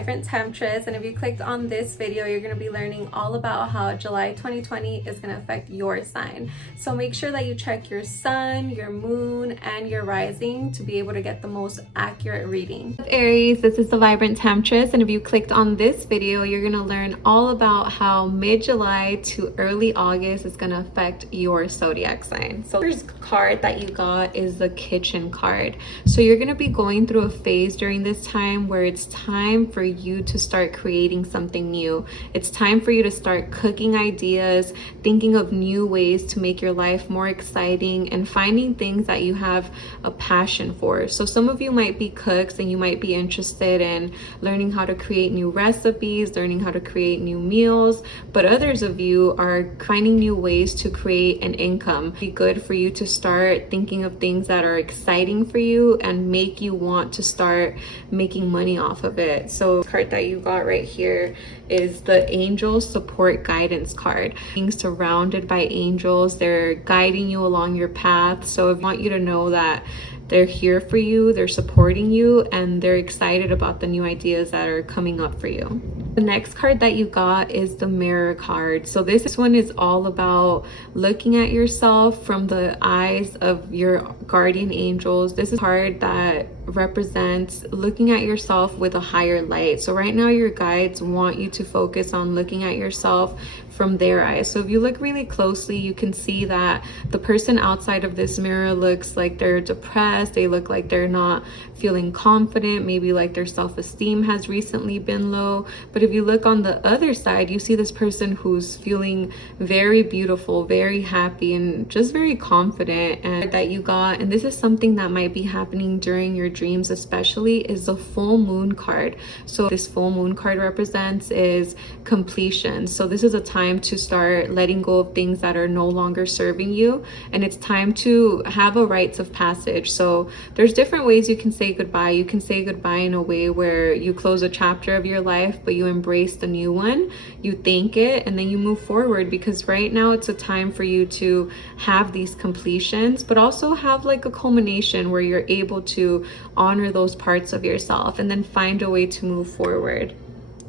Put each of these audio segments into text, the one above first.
Vibrant Temptress, and if you clicked on this video, you're going to be learning all about how July 2020 is going to affect your sign. So make sure that you check your sun, your moon, and your rising to be able to get the most accurate reading. Aries, this is the Vibrant Temptress, and if you clicked on this video, you're going to learn all about how mid-July to early August is going to affect your zodiac sign. So the first card that you got is the Kitchen card. So you're going to be going through a phase during this time where it's time for you to start creating something new. It's time for you to start cooking ideas, thinking of new ways to make your life more exciting, and finding things that you have a passion for. So some of you might be cooks and you might be interested in learning how to create new recipes, learning how to create new meals, but others of you are finding new ways to create an income. It'd be good for you to start thinking of things that are exciting for you and make you want to start making money off of it. So the card that you got right here is the Angel Support Guidance card. Being surrounded by angels, they're guiding you along your path. So I want you to know that they're here for you, they're supporting you, and they're excited about the new ideas that are coming up for you. The next card that you got is the Mirror card. So this one is all about looking at yourself from the eyes of your guardian angels. This is a card that represents looking at yourself with a higher light. So right now your guides want you to focus on looking at yourself from their eyes. So if you look really closely, you can see that the person outside of this mirror looks like they're depressed. They look like they're not feeling confident, maybe like their self-esteem has recently been low. But if you look on the other side, you see this person who's feeling very beautiful, very happy, and just very confident. And that you got, and this is something that might be happening during your dreams especially, is the Full Moon card. So this Full Moon card represents is completion. So this is a time to start letting go of things that are no longer serving you, and it's time to have a rites of passage. So there's different ways you can say goodbye. You can say goodbye in a way where you close a chapter of your life, but you embrace the new one, you thank it, and then you move forward, because right now it's a time for you to have these completions, but also have like a culmination where you're able to honor those parts of yourself and then find a way to move forward.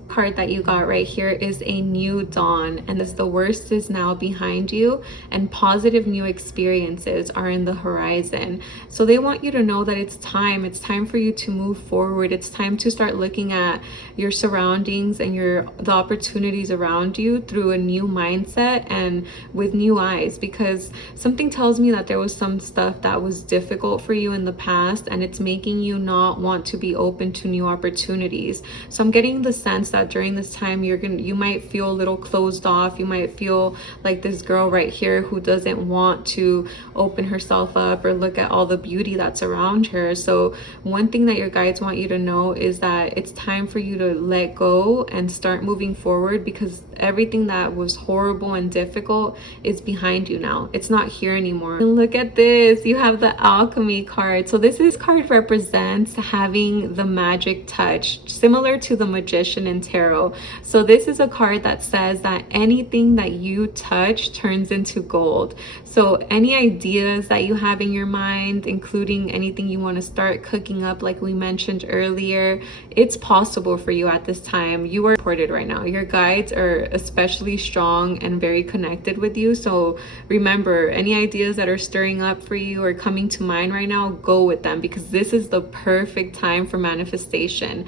Card that you got right here is a New Dawn, and as the worst is now behind you and positive new experiences are in the horizon. So they want you to know that it's time for you to move forward. It's time to start looking at your surroundings and the opportunities around you through a new mindset and with new eyes, because something tells me that there was some stuff that was difficult for you in the past and it's making you not want to be open to new opportunities. So I'm getting the sense that during this time you might feel a little closed off. You might feel like this girl right here who doesn't want to open herself up or look at all the beauty that's around her. So one thing that your guides want you to know is that it's time for you to let go and start moving forward, because everything that was horrible and difficult is behind you now. It's not here anymore. And look at this, you have the Alchemy card. So this card represents having the magic touch, similar to the Magician in tarot. So this is a card that says that anything that you touch turns into gold. So any ideas that you have in your mind, including anything you want to start cooking up, like we mentioned earlier, it's possible for you at this time. You are supported right now. Your guides are especially strong and very connected with you. So remember, any ideas that are stirring up for you or coming to mind right now, go with them, because this is the perfect time for manifestation.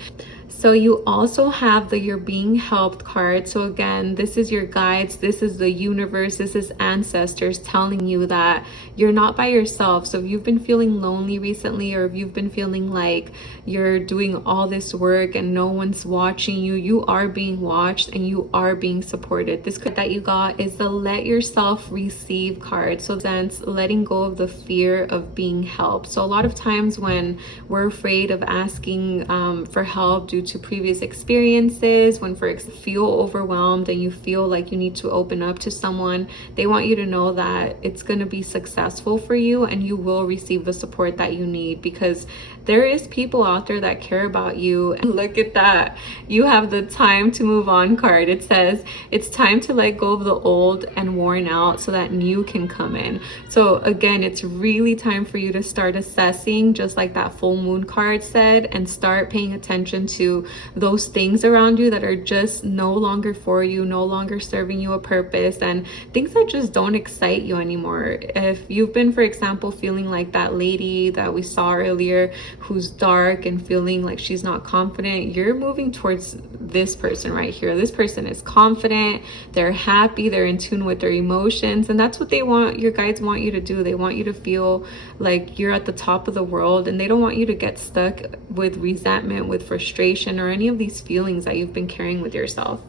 So you also have the You're Being Helped card. So again, this is your guides, this is the universe, this is ancestors telling you that you're not by yourself. So if you've been feeling lonely recently, or if you've been feeling like you're doing all this work and no one's watching you, you are being watched and you are being supported. This card that you got is the Let Yourself Receive card. So that's letting go of the fear of being helped. So a lot of times when we're afraid of asking for help due to previous experiences, when you feel overwhelmed and you feel like you need to open up to someone, they want you to know that it's going to be successful for you and you will receive the support that you need, because there is people out there that care about you. And look at that, you have the time to move on card. It says it's time to let go of the old and worn out so that new can come in. So again, it's really time for you to start assessing, just like that full moon card said, and start paying attention to those things around you that are just no longer for you, no longer serving you a purpose, and things that just don't excite you anymore. If you've been, for example, feeling like that lady that we saw earlier who's dark and feeling like she's not confident, you're moving towards this person right here. This person is confident, they're happy, they're in tune with their emotions, and that's what they want. Your guides want you to do. They want you to feel like you're at the top of the world, and they don't want you to get stuck with resentment, with frustration, or any of these feelings that you've been carrying with yourself.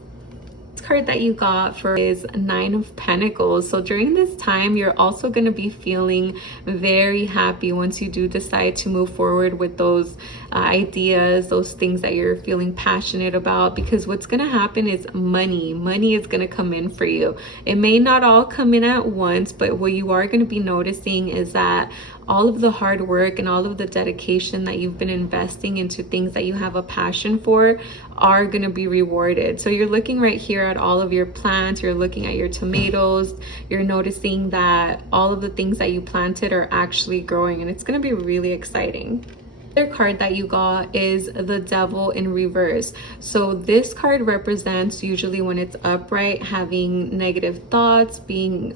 Card that you got for is Nine of Pentacles. So during this time, you're also going to be feeling very happy once you do decide to move forward with those ideas, those things that you're feeling passionate about, because what's going to happen is money is going to come in for you. It may not all come in at once, but what you are going to be noticing is that all of the hard work and all of the dedication that you've been investing into things that you have a passion for are going to be rewarded. So you're looking right here at all of your plants, you're looking at your tomatoes, you're noticing that all of the things that you planted are actually growing, and it's going to be really exciting. Other card that you got is the Devil in reverse. So this card represents, usually when it's upright, having negative thoughts, being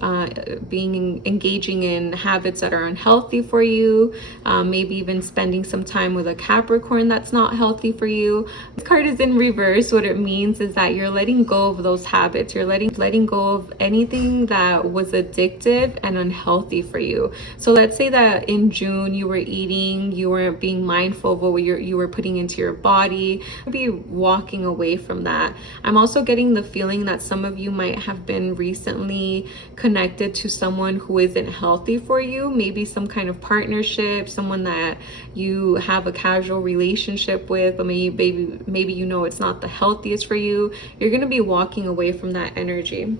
engaging in habits that are unhealthy for you, maybe even spending some time with a Capricorn that's not healthy for you. This card is in reverse. What it means is that you're letting go of those habits. You're letting go of anything that was addictive and unhealthy for you. So let's say that in June you were eating, you weren't being mindful of what you were putting into your body. Be walking away from that. I'm also getting the feeling that some of you might have been recently connected to someone who isn't healthy for you, maybe some kind of partnership, someone that you have a casual relationship with, but maybe you know it's not the healthiest for you. You're going to be walking away from that energy.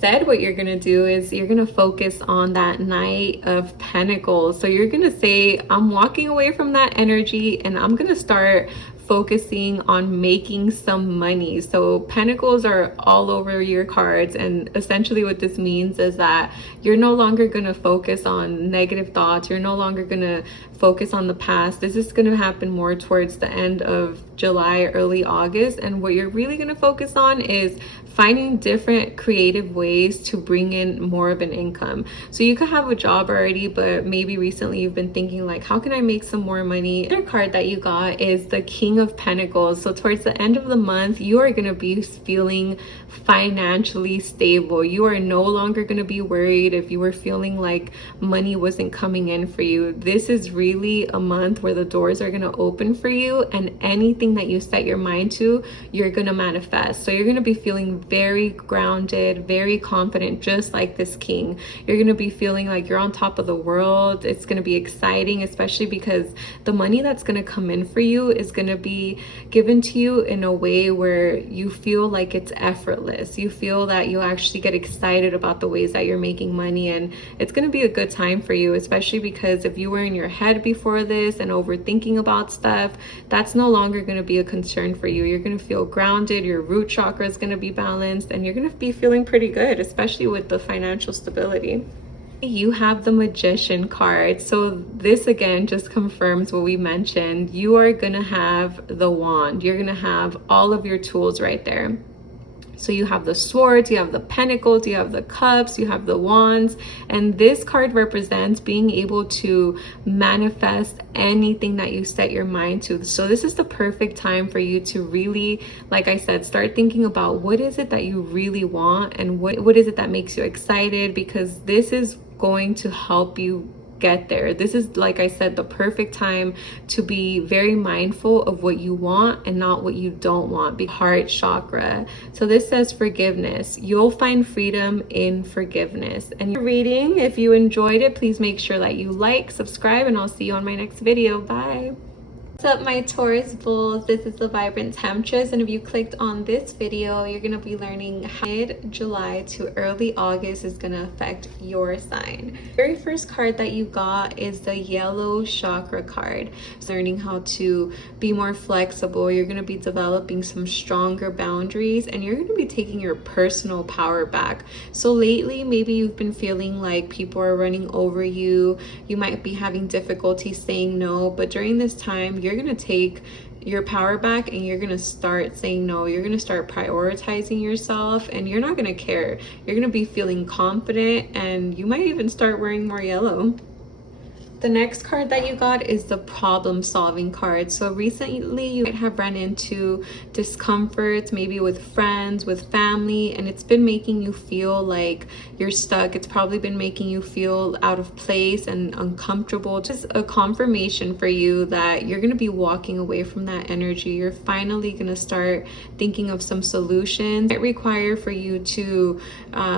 Instead, what you're going to do is you're going to focus on that Knight of Pentacles. So you're going to say, I'm walking away from that energy and I'm going to start focusing on making some money. So pentacles are all over your cards, and essentially what this means is that you're no longer going to focus on negative thoughts. You're no longer going to focus on the past. This is going to happen more towards the end of July, early August, and what you're really going to focus on is finding different creative ways to bring in more of an income. So you could have a job already, but maybe recently you've been thinking like, how can I make some more money? The other card that you got is the King of Pentacles. So towards the end of the month, you are going to be feeling financially stable. You are no longer going to be worried if you were feeling like money wasn't coming in for you. This is really a month where the doors are going to open for you, and anything that you set your mind to, you're going to manifest. So you're going to be feeling very grounded, very confident, just like this king. You're going to be feeling like you're on top of the world. It's going to be exciting, especially because the money that's going to come in for you is going to be given to you in a way where you feel like it's effortless. You feel that you actually get excited about the ways that you're making money, and it's going to be a good time for you, especially because if you were in your head before this and overthinking about stuff, that's no longer going to be a concern for you. You're going to feel grounded, your root chakra is going to be balanced, and you're going to be feeling pretty good, especially with the financial stability. You have the Magician card. So this again just confirms what we mentioned. You are going to have the wand. You're going to have all of your tools right there. So you have the swords, you have the pentacles, you have the cups, you have the wands, and this card represents being able to manifest anything that you set your mind to. So this is the perfect time for you to really, like I said, start thinking about what is it that you really want, and what is it that makes you excited, because this is going to help you get there. This is, like I said, the perfect time to be very mindful of what you want and not what you don't want. Heart chakra. So this says forgiveness. You'll find freedom in forgiveness. And your reading, if you enjoyed it, please make sure that you like, subscribe, and I'll see you on my next video. Bye. What's up, my Taurus Bulls? This is the Vibrant Temptress, and if you clicked on this video, you're going to be learning how mid-July to early August is going to affect your sign. The very first card that you got is the Yellow Chakra card. So learning how to be more flexible, you're going to be developing some stronger boundaries, and you're going to be taking your personal power back. So lately, maybe you've been feeling like people are running over you. You might be having difficulty saying no, but during this time, you're going to take your power back and you're going to start saying no. You're going to start prioritizing yourself, and you're not going to care. You're going to be feeling confident, and you might even start wearing more yellow. The next card that you got is the problem solving card. So recently you might have run into discomfort, maybe with friends, with family, and it's been making you feel like you're stuck. It's probably been making you feel out of place and uncomfortable. Just a confirmation for you that you're going to be walking away from that energy. You're finally going to start thinking of some solutions. It might require for you to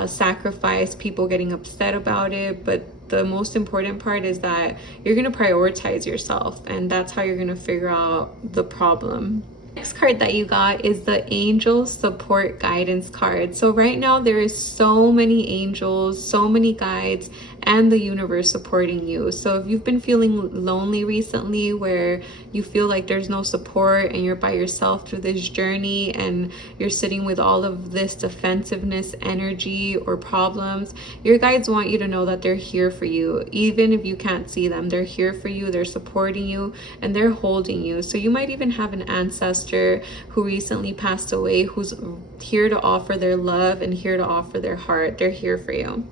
sacrifice people getting upset about it, but the most important part is that you're going to prioritize yourself, and that's how you're going to figure out the problem. Next card that you got is the Angel Support Guidance card. So right now there is so many angels, so many guides, and the universe supporting you. So if you've been feeling lonely recently, where you feel like there's no support and you're by yourself through this journey and you're sitting with all of this defensiveness energy or problems, your guides want you to know that they're here for you. Even if you can't see them, they're here for you, they're supporting you, and they're holding you. So you might even have an ancestor who recently passed away who's here to offer their love and here to offer their heart. They're here for you.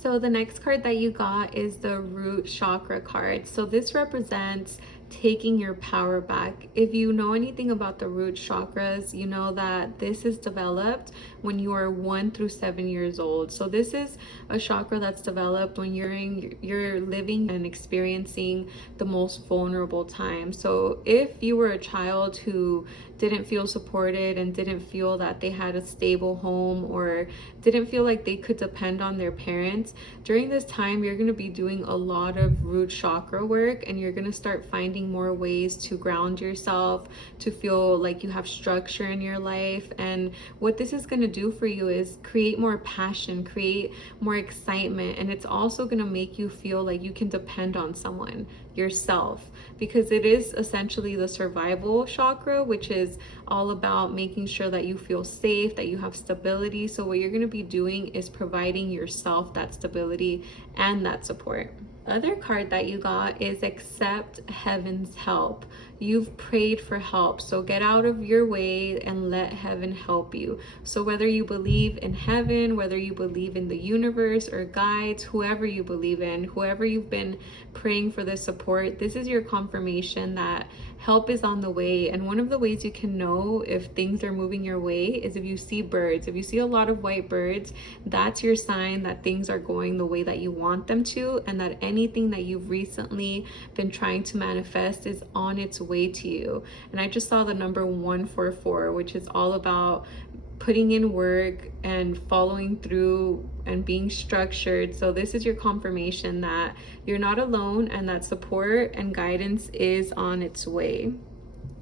So the next card that you got is the Root Chakra card. So this represents taking your power back. If you know anything about the root chakras, you know that this is developed when you are 1 through 7 years old. So this is a chakra that's developed when you're living and experiencing the most vulnerable time. So if you were a child who didn't feel supported and didn't feel that they had a stable home, or didn't feel like they could depend on their parents, during this time you're going to be doing a lot of root chakra work, and you're going to start finding more ways to ground yourself, to feel like you have structure in your life. And what this is going to do for you is create more passion, create more excitement, and it's also going to make you feel like you can depend on someone, yourself, because it is essentially the survival chakra, which is all about making sure that you feel safe, that you have stability. So what you're going to be doing is providing yourself that stability and that support. Other card that you got is Accept Heaven's Help. You've prayed for help, so get out of your way and let heaven help you. So whether you believe in heaven, whether you believe in the universe or guides, whoever you believe in, whoever you've been praying for the support, this is your confirmation that help is on the way. And one of the ways you can know if things are moving your way is if you see birds. If you see a lot of white birds, that's your sign that things are going the way that you want them to, and that anything that you've recently been trying to manifest is on its way to you. And I just saw the number 144, which is all about putting in work and following through and being structured. So this is your confirmation that you're not alone and that support and guidance is on its way.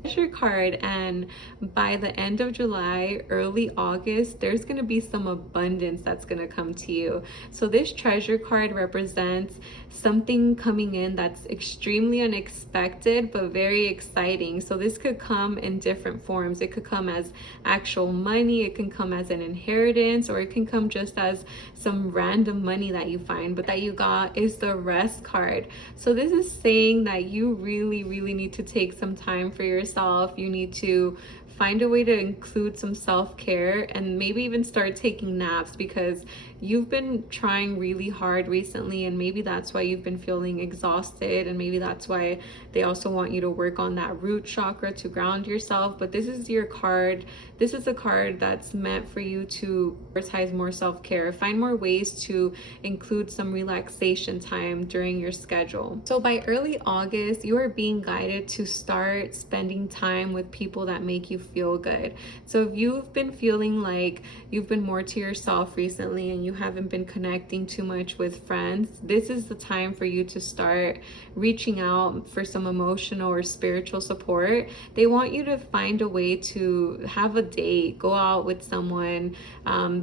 Treasure card, and by the end of July, early August, there's going to be some abundance that's going to come to you. So this treasure card represents something coming in that's extremely unexpected but very exciting. So this could come in different forms. It could come as actual money, it can come as an inheritance, or it can come just as some random money that you find. But that you got is the Rest card. So this is saying that you really need to take some time for yourself. You need to find a way to include some self-care and maybe even start taking naps, because you've been trying really hard recently, and maybe that's why you've been feeling exhausted, and maybe that's why they also want you to work on that root chakra to ground yourself. But this is your card. This is a card that's meant for you to prioritize more self-care, find more ways to include some relaxation time during your schedule. So by early August, you are being guided to start spending time with people that make you feel good. So if you've been feeling like you've been more to yourself recently and you haven't been connecting too much with friends, this is the time for you to start reaching out for some emotional or spiritual support. They want you to find a way to have a date, go out with someone,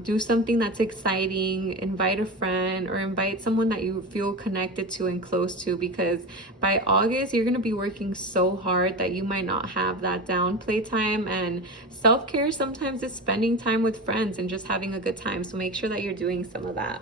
do something that's exciting, invite a friend, or invite someone that you feel connected to and close to, because by August you're going to be working so hard that you might not have that downplay time. And self-care sometimes is spending time with friends and just having a good time, so make sure that you're doing some of that.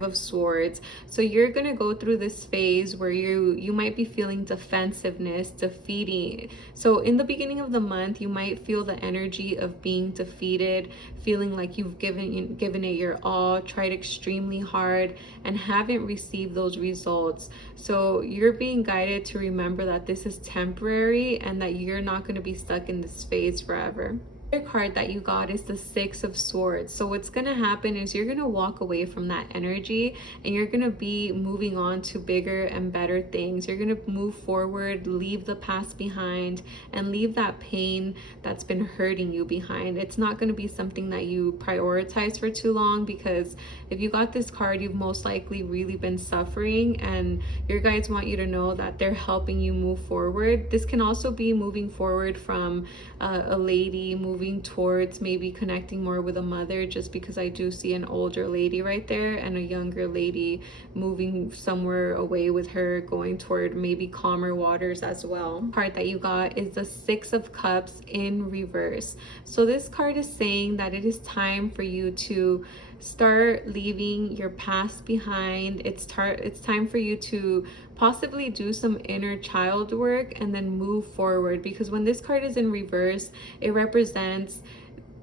Of Swords. So you're gonna go through this phase where you might be feeling defensiveness, defeating. So in the beginning of the month, you might feel the energy of being defeated, feeling like you've given it your all, tried extremely hard, and haven't received those results. So you're being guided to remember that this is temporary and that you're not going to be stuck in this phase forever. The card that you got is the Six of Swords. So what's going to happen is you're going to walk away from that energy and you're going to be moving on to bigger and better things. You're going to move forward, leave the past behind, and leave that pain that's been hurting you behind. It's not going to be something that you prioritize for too long, because if you got this card, you've most likely really been suffering, and your guides want you to know that they're helping you move forward. This can also be moving forward from a lady moving towards maybe connecting more with a mother, just because I do see an older lady right there and a younger lady moving somewhere away with her, going toward maybe calmer waters as well. The card that you got is the Six of Cups in reverse. So this card is saying that it is time for you to start leaving your past behind. It's time for you to possibly do some inner child work and then move forward, because when this card is in reverse, it represents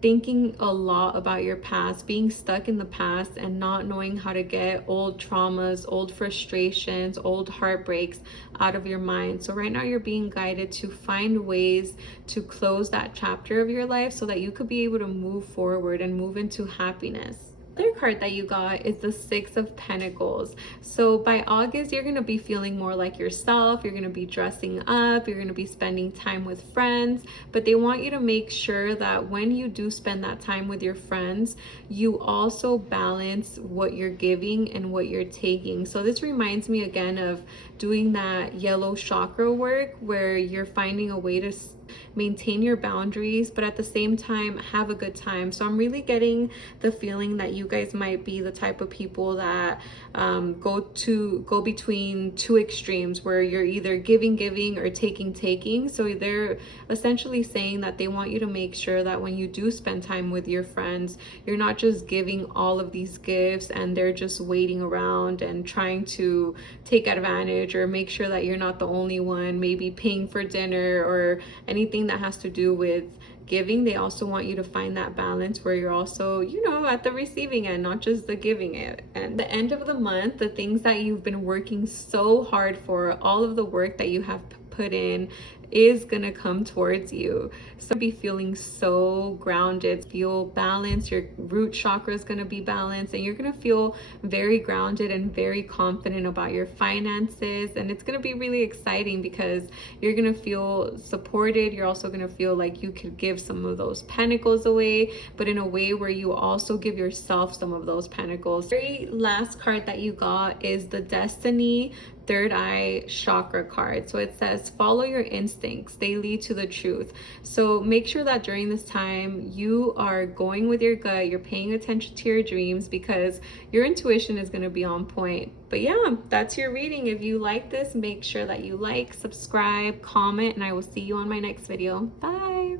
thinking a lot about your past, being stuck in the past and not knowing how to get old traumas, old frustrations, old heartbreaks out of your mind. So right now you're being guided to find ways to close that chapter of your life so that you could be able to move forward and move into happiness. The other card that you got is the Six of Pentacles. So by August, you're going to be feeling more like yourself. You're going to be dressing up. You're going to be spending time with friends. But they want you to make sure that when you do spend that time with your friends, you also balance what you're giving and what you're taking. So this reminds me again of doing that yellow chakra work, where you're finding a way to maintain your boundaries, but at the same time have a good time. So I'm really getting the feeling that you guys might be the type of people that go between two extremes, where you're either giving or taking. So they're essentially saying that they want you to make sure that when you do spend time with your friends, you're not just giving all of these gifts and they're just waiting around and trying to take advantage, or make sure that you're not the only one maybe paying for dinner or anything that has to do with giving. They also want you to find that balance where you're also, you know, at the receiving end, not just the giving it. And the end of the month, the things that you've been working so hard for, all of the work that you have put in, is gonna come towards you. So be feeling so grounded, feel balanced. Your root chakra is gonna be balanced, and you're gonna feel very grounded and very confident about your finances. And it's gonna be really exciting because you're gonna feel supported. You're also gonna feel like you could give some of those pentacles away, but in a way where you also give yourself some of those pentacles. The very last card that you got is the Destiny Third Eye Chakra card. So it says, follow your instincts, they lead to the truth. So make sure that during this time you are going with your gut, you're paying attention to your dreams, because your intuition is going to be on point. But yeah, that's your reading. If you like this, make sure that you like, subscribe, comment, and I will see you on my next video. Bye.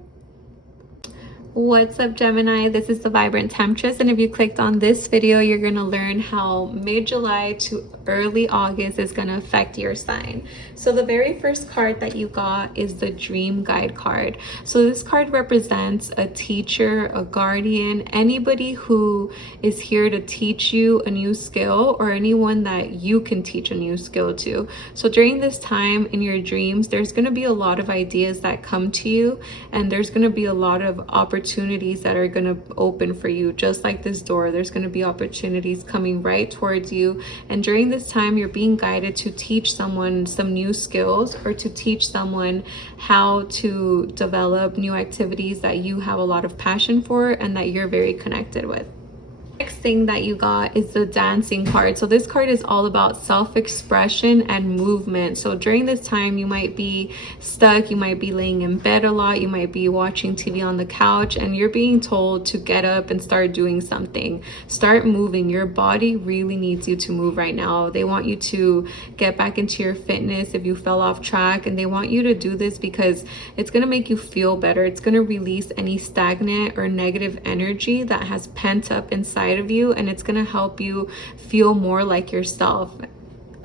What's up, Gemini? This is the Vibrant Temptress, and if you clicked on this video, you're going to learn how mid-July to early August is going to affect your sign. So the very first card that you got is the Dream Guide card. So this card represents a teacher, a guardian, anybody who is here to teach you a new skill, or anyone that you can teach a new skill to. So during this time in your dreams, there's going to be a lot of ideas that come to you, and there's going to be a lot of opportunities that are going to open for you. Just like this door, there's going to be opportunities coming right towards you. And during this this time, you're being guided to teach someone some new skills, or to teach someone how to develop new activities that you have a lot of passion for and that you're very connected with. Next thing that you got is the dancing card. So this card is all about self-expression and movement. So during this time, you might be stuck, you might be laying in bed a lot, you might be watching TV on the couch, and you're being told to get up and start doing something. Start moving. Your body really needs you to move right now. They want you to get back into your fitness if you fell off track, and they want you to do this because it's going to make you feel better. It's going to release any stagnant or negative energy that has pent up inside of you, and it's going to help you feel more like yourself.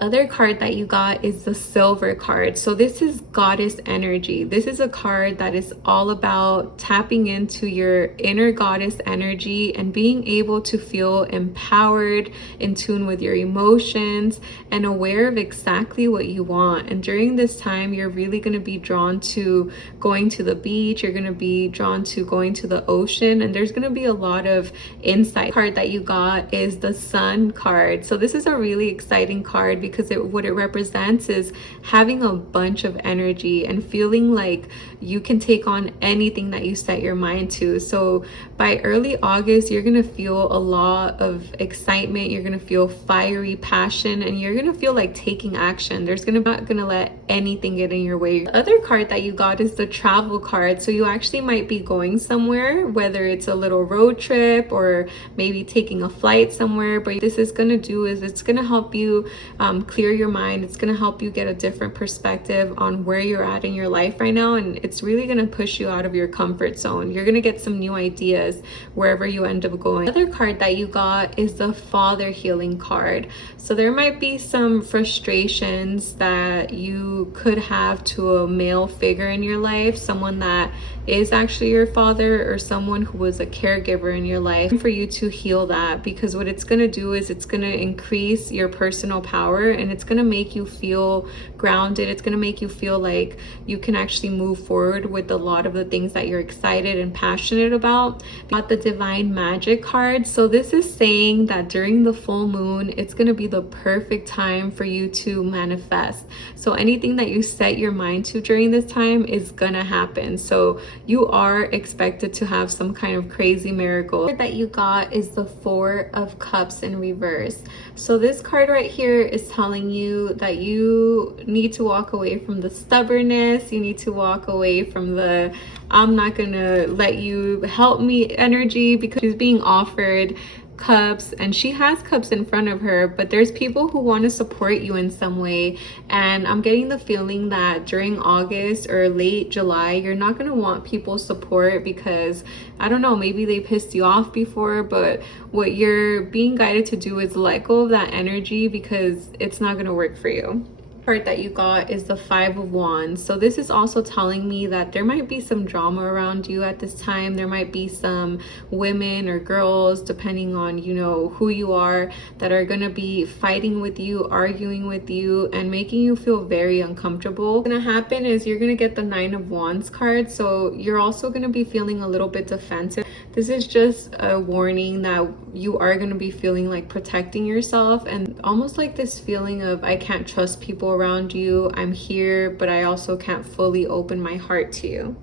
Other card that you got is the silver card. So this is goddess energy. This is a card that is all about tapping into your inner goddess energy and being able to feel empowered, in tune with your emotions, and aware of exactly what you want. And during this time, you're really going to be drawn to going to the beach. You're going to be drawn to going to the ocean, and there's going to be a lot of insight. Card that you got is the Sun card. So this is a really exciting card because what it represents is having a bunch of energy and feeling like you can take on anything that you set your mind to. So by early August, you're going to feel a lot of excitement, you're going to feel fiery passion, and you're going to feel like taking action. Not going to let anything get in your way. The other card that you got is the travel card. So you actually might be going somewhere, whether it's a little road trip or maybe taking a flight somewhere. But this is going to do is it's going to help you clear your mind. It's going to help you get a different perspective on where you're at in your life right now, and it's really going to push you out of your comfort zone. You're going to get some new ideas wherever you end up going. The other card that you got is the Father Healing card. So there might be some frustrations that you could have to a male figure in your life, someone that is actually your father or someone who was a caregiver in your life, for you to heal that, because what it's going to do is it's going to increase your personal power, and it's going to make you feel grounded. It's going to make you feel like you can actually move forward with a lot of the things that you're excited and passionate about. Got the Divine Magic card. So this is saying that during the full moon, it's going to be the perfect time for you to manifest. So anything that you set your mind to during this time is gonna happen. So you are expected to have some kind of crazy miracle. That you got is the Four of Cups in reverse. So this card right here is telling you that you need to walk away from the stubbornness. You need to walk away from the I'm not gonna let you help me energy, because she's being offered cups and she has cups in front of her, but there's people who want to support you in some way. And I'm getting the feeling that during August or late July, you're not going to want people's support because, I don't know, maybe they pissed you off before, but what you're being guided to do is let go of that energy because it's not going to work for you. Card that you got is the Five of Wands. So this is also telling me that there might be some drama around you at this time. There might be some women or girls, depending on, you know, who you are, that are going to be fighting with you, arguing with you, and making you feel very uncomfortable. What's going to happen is you're going to get the Nine of Wands card. So you're also going to be feeling a little bit defensive. This is just a warning that you are going to be feeling like protecting yourself, and almost like this feeling of I can't trust people around you. I'm here, but I also can't fully open my heart to you.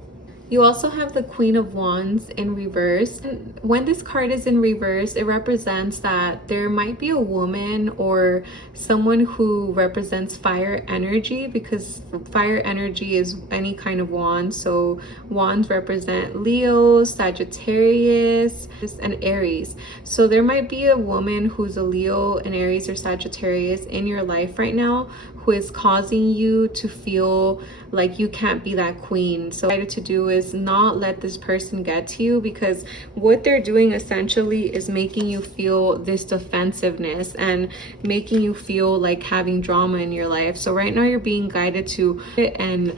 You also have the Queen of Wands in reverse. And when this card is in reverse, it represents that there might be a woman or someone who represents fire energy, because fire energy is any kind of wand. So wands represent Leo, Sagittarius, and Aries. So there might be a woman who's a Leo, an Aries, or Sagittarius in your life right now who is causing you to feel like you can't be that queen. So what I decided to do is not let this person get to you, because what they're doing essentially is making you feel this defensiveness and making you feel like having drama in your life. So right now you're being guided to and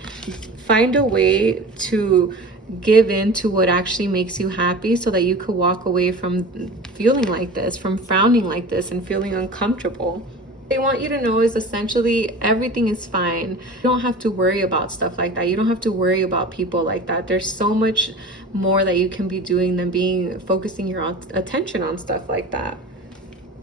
find a way to give in to what actually makes you happy, so that you could walk away from feeling like this, from frowning like this, and feeling uncomfortable. They want you to know is essentially everything is fine. You don't have to worry about stuff like that. You don't have to worry about people like that. There's so much more that you can be doing than focusing your attention on stuff like that.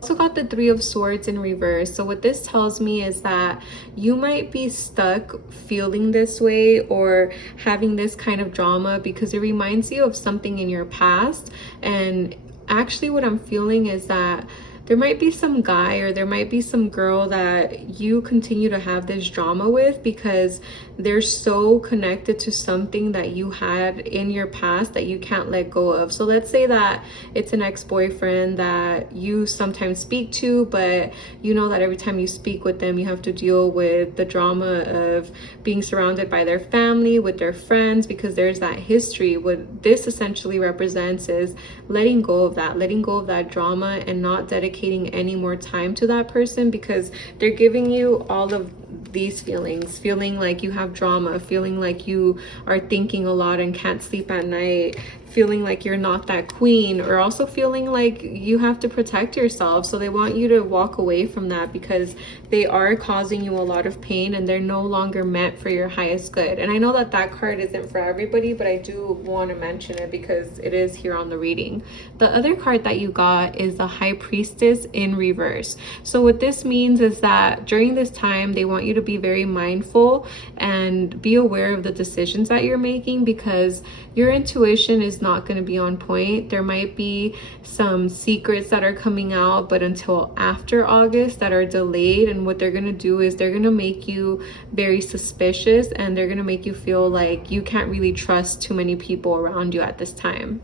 Also got the Three of Swords in reverse. So what this tells me is that you might be stuck feeling this way or having this kind of drama because it reminds you of something in your past. And actually what I'm feeling is that there might be some guy or there might be some girl that you continue to have this drama with because they're so connected to something that you had in your past that you can't let go of. So let's say that it's an ex-boyfriend that you sometimes speak to, but you know that every time you speak with them, you have to deal with the drama of being surrounded by their family, with their friends, because there's that history. What this essentially represents is letting go of that drama and not dedicating any more time to that person because they're giving you all of these feelings, feeling like you have drama, feeling like you are thinking a lot and can't sleep at night, feeling like you're not that queen, or also feeling like you have to protect yourself. So they want you to walk away from that because they are causing you a lot of pain and they're no longer meant for your highest good. And I know that that card isn't for everybody, but I do want to mention it because it is here on the reading. The other card that you got is the High Priestess in reverse. So what this means is that during this time, they want you to be very mindful and be aware of the decisions that you're making because your intuition is not going to be on point. There might be some secrets that are coming out, but until after August that are delayed. And what they're going to do is they're going to make you very suspicious and they're going to make you feel like you can't really trust too many people around you at this time.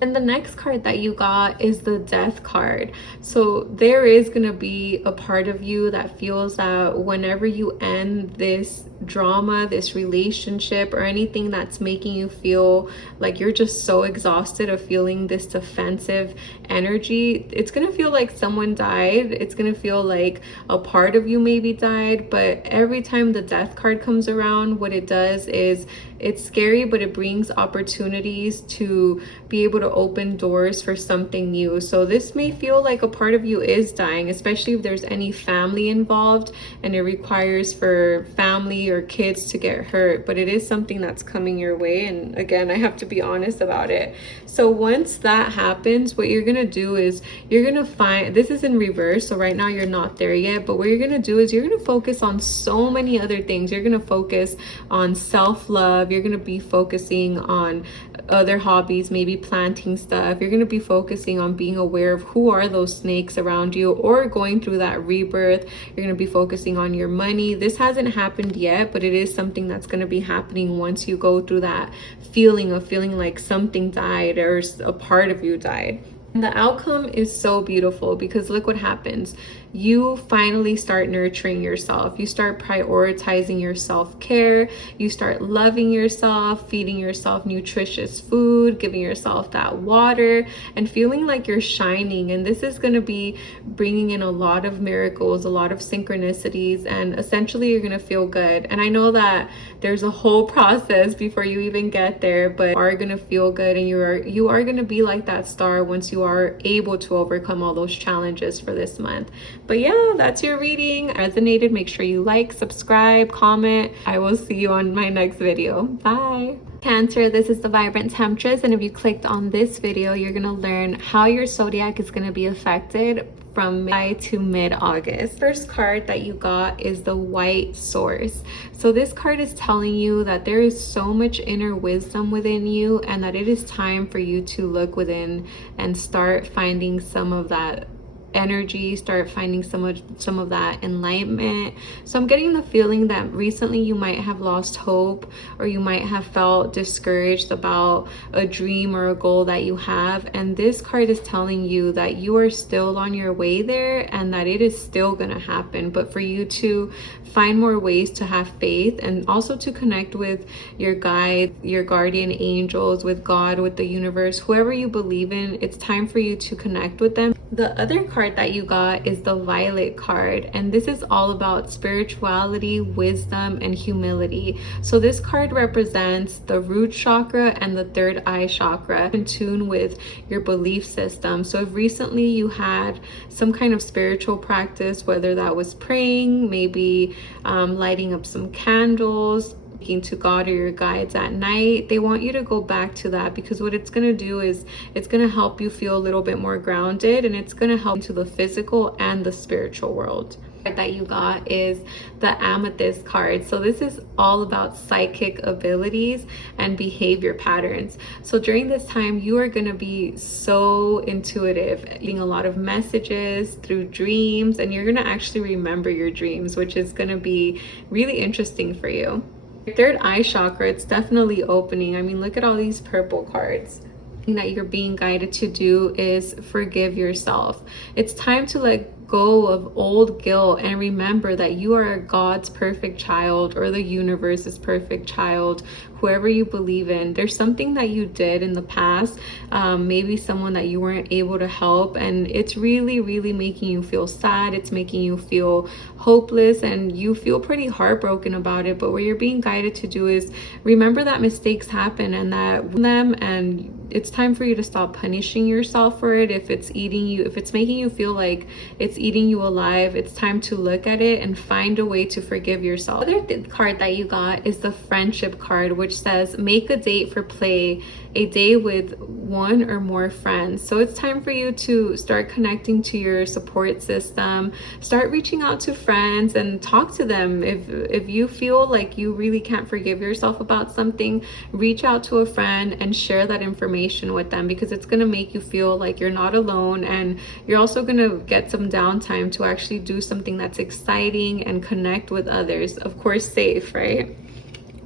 And the next card that you got is the Death card. So there is going to be a part of you that feels that whenever you end this drama, this relationship, or anything that's making you feel like you're just so exhausted of feeling this defensive energy, it's going to feel like someone died. It's going to feel like a part of you maybe died. But every time the Death card comes around, what it does is it's scary, but it brings opportunities to be able to open doors for something new. So this may feel like a part of you is dying, especially if there's any family involved and it requires for family or kids to get hurt, but it is something that's coming your way. And again, I have to be honest about it. So once that happens, what you're gonna do is you're gonna find, this is in reverse, so right now you're not there yet, but what you're gonna do is you're gonna focus on so many other things. You're gonna focus on self-love. You're gonna be focusing on other hobbies, maybe planting stuff. You're going to be focusing on being aware of who are those snakes around you, or going through that rebirth. You're going to be focusing on your money. This hasn't happened yet, but it is something that's going to be happening once you go through that feeling of feeling like something died or a part of you died. And the outcome is so beautiful because look what happens. You finally start nurturing yourself. You start prioritizing your self-care. You start loving yourself, feeding yourself nutritious food, giving yourself that water, and feeling like you're shining. And this is going to be bringing in a lot of miracles, a lot of synchronicities, and essentially you're going to feel good. And I know that there's a whole process before you even get there, but you are going to feel good, and you are going to be like that star once you are able to overcome all those challenges for this month. But yeah, that's your reading. Resonated, make sure you like, subscribe, comment. I will see you on my next video. Bye. Cancer, this is the Vibrant Temptress, and if you clicked on this video, you're going to learn how your zodiac is going to be affected from May to mid-August. First card that you got is the White Source. So this card is telling you that there is so much inner wisdom within you and that it is time for you to look within and start finding some of that energy, start finding some of that enlightenment. So I'm getting the feeling that recently you might have lost hope, or you might have felt discouraged about a dream or a goal that you have, and this card is telling you that you are still on your way there and that it is still gonna happen, but for you to find more ways to have faith and also to connect with your guide, your guardian angels, with God, with the universe, whoever you believe in. It's time for you to connect with them. The other card that you got is the Violet card, and this is all about spirituality, wisdom, and humility. So this card represents the root chakra and the third eye chakra, in tune with your belief system. So if recently you had some kind of spiritual practice, whether that was praying, maybe lighting up some candles, speaking to God or your guides at night, they want you to go back to that, because what it's going to do is it's going to help you feel a little bit more grounded, and it's going to help into the physical and the spiritual world. That you got is the Amethyst card. So this is all about psychic abilities and behavior patterns. So during this time, you are going to be so intuitive, getting a lot of messages through dreams, and you're going to actually remember your dreams, which is going to be really interesting for you. Your third eye chakra, it's definitely opening. I mean, look at all these purple cards. That you're being guided to do is forgive yourself. It's time to let go of old guilt and remember that you are God's perfect child, or the universe's perfect child, whoever you believe in. There's something that you did in the past, maybe someone that you weren't able to help, and it's really making you feel sad. It's making you feel hopeless, and you feel pretty heartbroken about it. But what you're being guided to do is remember that mistakes happen, and and it's time for you to stop punishing yourself for it. If it's eating you, if it's making you feel like it's eating you alive, it's time to look at it and find a way to forgive yourself. The other card that you got is the friendship card, which says make a date for play, a day with one or more friends. So it's time for you to start connecting to your support system, start reaching out to friends and talk to them. If you feel like you really can't forgive yourself about something, reach out to a friend and share that information with them, because it's going to make you feel like you're not alone, and you're also going to get some downtime to actually do something that's exciting and connect with others, of course safe, right?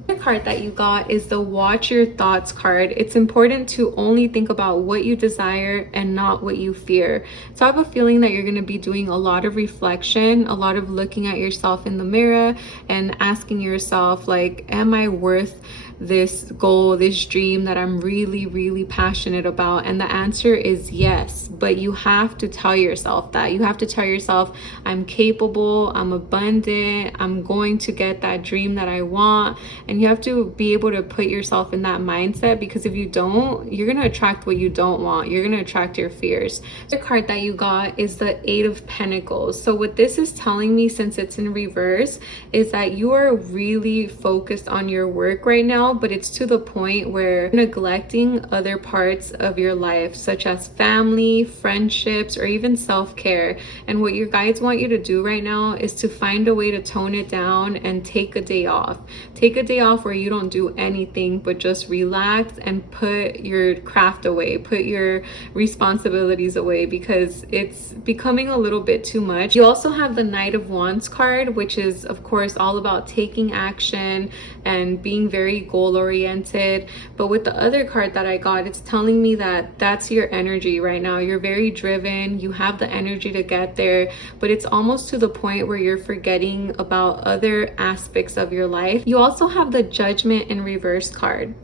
The card that you got is the watch your thoughts card. It's important to only think about what you desire and not what you fear. So I have a feeling that you're going to be doing a lot of reflection, a lot of looking at yourself in the mirror and asking yourself, like, am I worth this goal, this dream that I'm really passionate about? And the answer is yes. But you have to tell yourself that. You have to tell yourself, I'm capable, I'm abundant, I'm going to get that dream that I want. And you have to be able to put yourself in that mindset, because if you don't, you're going to attract what you don't want. You're going to attract your fears. The card that you got is the Eight of Pentacles. So what this is telling me, since it's in reverse, is that you are really focused on your work right now, but it's to the point where you're neglecting other parts of your life, such as family, friendships, or even self-care. And what your guides want you to do right now is to find a way to tone it down and take a day off. Take a day off where you don't do anything but just relax and put your craft away, put your responsibilities away, because it's becoming a little bit too much. You also have the Knight of Wands card, which is of course all about taking action and being very goal oriented. But with the other card that I got, it's telling me that that's your energy right now. You're very driven, you have the energy to get there, but it's almost to the point where you're forgetting about other aspects of your life. You also have the Judgment in reverse card.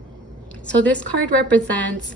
So this card represents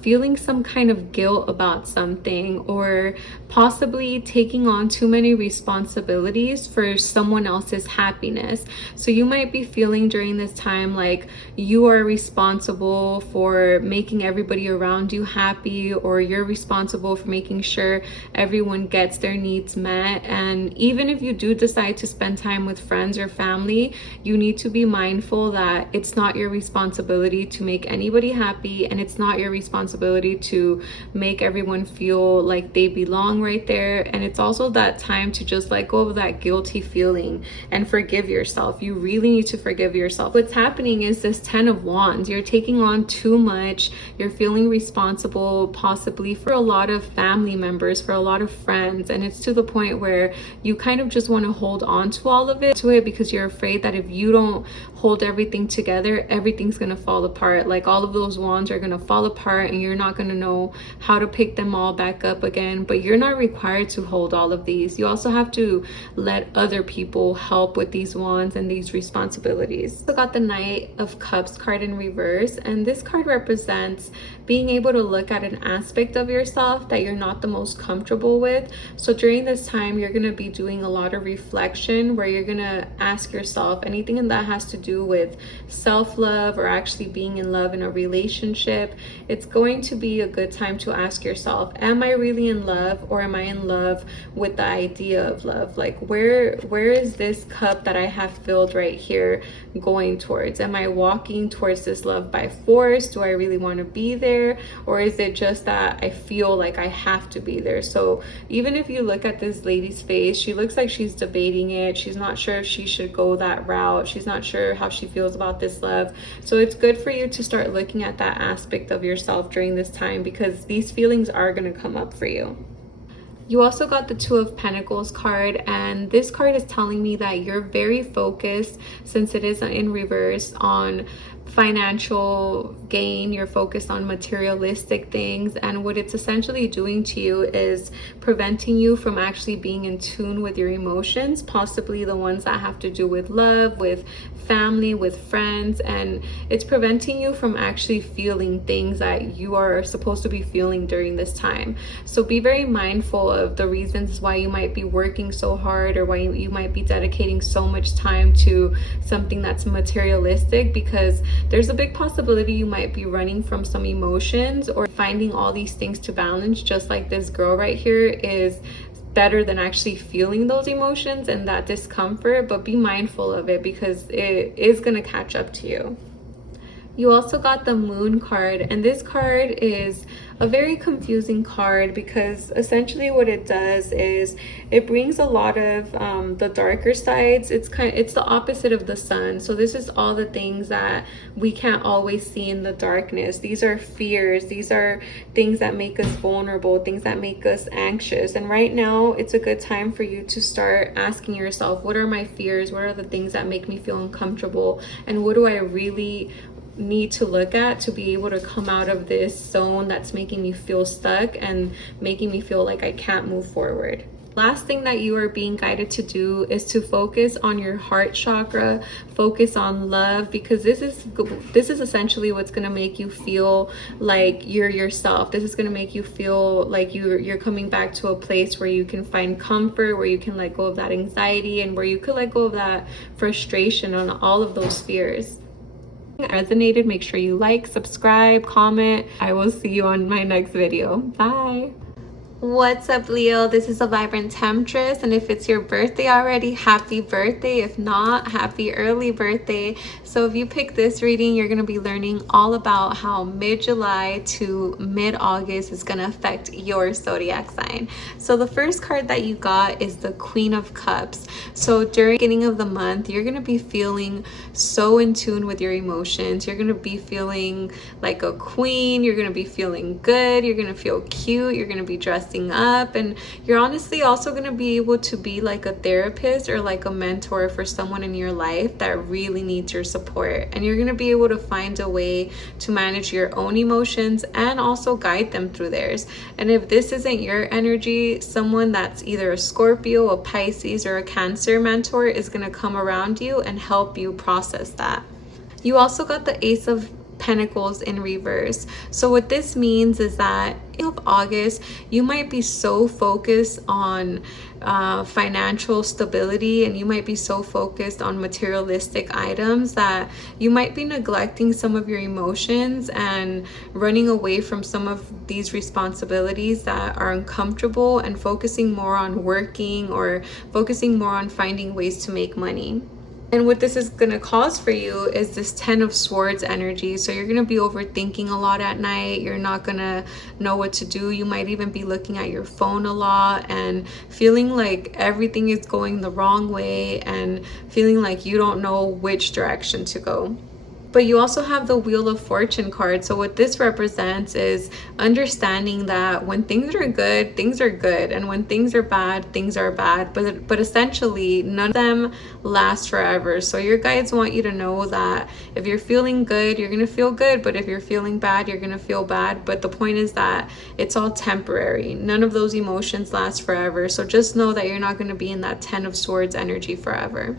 feeling some kind of guilt about something, or possibly taking on too many responsibilities for someone else's happiness. So you might be feeling during this time like you are responsible for making everybody around you happy, or you're responsible for making sure everyone gets their needs met. And even if you do decide to spend time with friends or family, you need to be mindful that it's not your responsibility to make anybody happy, and it's not your responsibility to make everyone feel like they belong right there. And it's also that time to just let go of that guilty feeling and forgive yourself. You really need to forgive yourself. What's happening is this 10 of Wands. You're taking on too much. You're feeling responsible possibly for a lot of family members, for a lot of friends, and it's to the point where you kind of just want to hold on to all of it, because you're afraid that if you don't hold everything together, everything's gonna fall apart. Like all of those wands are gonna fall apart, and you're not gonna know how to pick them all back up again. But you're not required to hold all of these. You also have to let other people help with these wands and these responsibilities. So got the Knight of Cups card in reverse, and this card represents being able to look at an aspect of yourself that you're not the most comfortable with. So during this time, you're gonna be doing a lot of reflection, where you're gonna ask yourself anything that has to do with self-love or actually being in love in a relationship. it's going to be a good time to ask yourself, am I really in love, or am I in love with the idea of love? Like where is this cup that I have filled right here going towards? Am I walking towards this love by force? Do I really want to be there? Or is it just that I feel like I have to be there? So even if you look at this lady's face, she looks like she's debating it. She's not sure if she should go that route. She's not sure how she feels about this love. So it's good for you to start looking at that aspect of yourself during this time, because these feelings are going to come up for you. You also got the Two of Pentacles card, and this card is telling me that you're very focused, since it is in reverse, on financial gain. You're focused on materialistic things, and what it's essentially doing to you is preventing you from actually being in tune with your emotions, possibly the ones that have to do with love, with family, with friends, and it's preventing you from actually feeling things that you are supposed to be feeling during this time. So be very mindful of the reasons why you might be working so hard, or why you might be dedicating so much time to something that's materialistic, because there's a big possibility you might be running from some emotions, or finding all these things to balance, just like this girl right here, is better than actually feeling those emotions and that discomfort. But be mindful of it, because it is going to catch up to you. You also got the Moon card, and this card is a very confusing card, because essentially what it does is it brings a lot of the darker sides. It's the opposite of the sun. So this is all the things that we can't always see in the darkness. These are fears. These are things that make us vulnerable, things that make us anxious. And right now it's a good time for you to start asking yourself, what are my fears? What are the things that make me feel uncomfortable? And what do I really need to look at to be able to come out of this zone that's making me feel stuck and making me feel like I can't move forward? Last thing that you are being guided to do is to focus on your heart chakra, focus on love, because this is essentially what's going to make you feel like you're yourself. This is going to make you feel like you're coming back to a place where you can find comfort, where you can let go of that anxiety, and where you could let go of that frustration on all of those fears. Resonated, make sure you like, subscribe, comment. I will see you on my next video. Bye. What's up, Leo? This is a Vibrant Temptress, and if it's your birthday already, happy birthday. If not, happy early birthday. So if you pick this reading, you're going to be learning all about how mid-July to mid-August is going to affect your zodiac sign. So the first card that you got is the Queen of Cups. So during the beginning of the month, you're going to be feeling so in tune with your emotions. You're going to be feeling like a queen. You're going to be feeling good. You're going to feel cute. You're going to be dressed up, and you're honestly also going to be able to be like a therapist or like a mentor for someone in your life that really needs your support. And you're going to be able to find a way to manage your own emotions and also guide them through theirs. And if this isn't your energy, someone that's either a Scorpio, a Pisces, or a Cancer mentor is going to come around you and help you process that. You also got the Ace of Pentacles in reverse. So what this means is that in August, you might be so focused on financial stability, and you might be so focused on materialistic items that you might be neglecting some of your emotions and running away from some of these responsibilities that are uncomfortable, and focusing more on working or focusing more on finding ways to make money. And what this is going to cause for you is this 10 of Swords energy. So you're going to be overthinking a lot at night. You're not going to know what to do. You might even be looking at your phone a lot and feeling like everything is going the wrong way, and feeling like you don't know which direction to go. But you also have the Wheel of Fortune card. So what this represents is understanding that when things are good, things are good. And when things are bad, things are bad. But essentially, none of them last forever. So your guides want you to know that if you're feeling good, you're going to feel good. But if you're feeling bad, you're going to feel bad. But the point is that it's all temporary. None of those emotions last forever. So just know that you're not going to be in that 10 of Swords energy forever.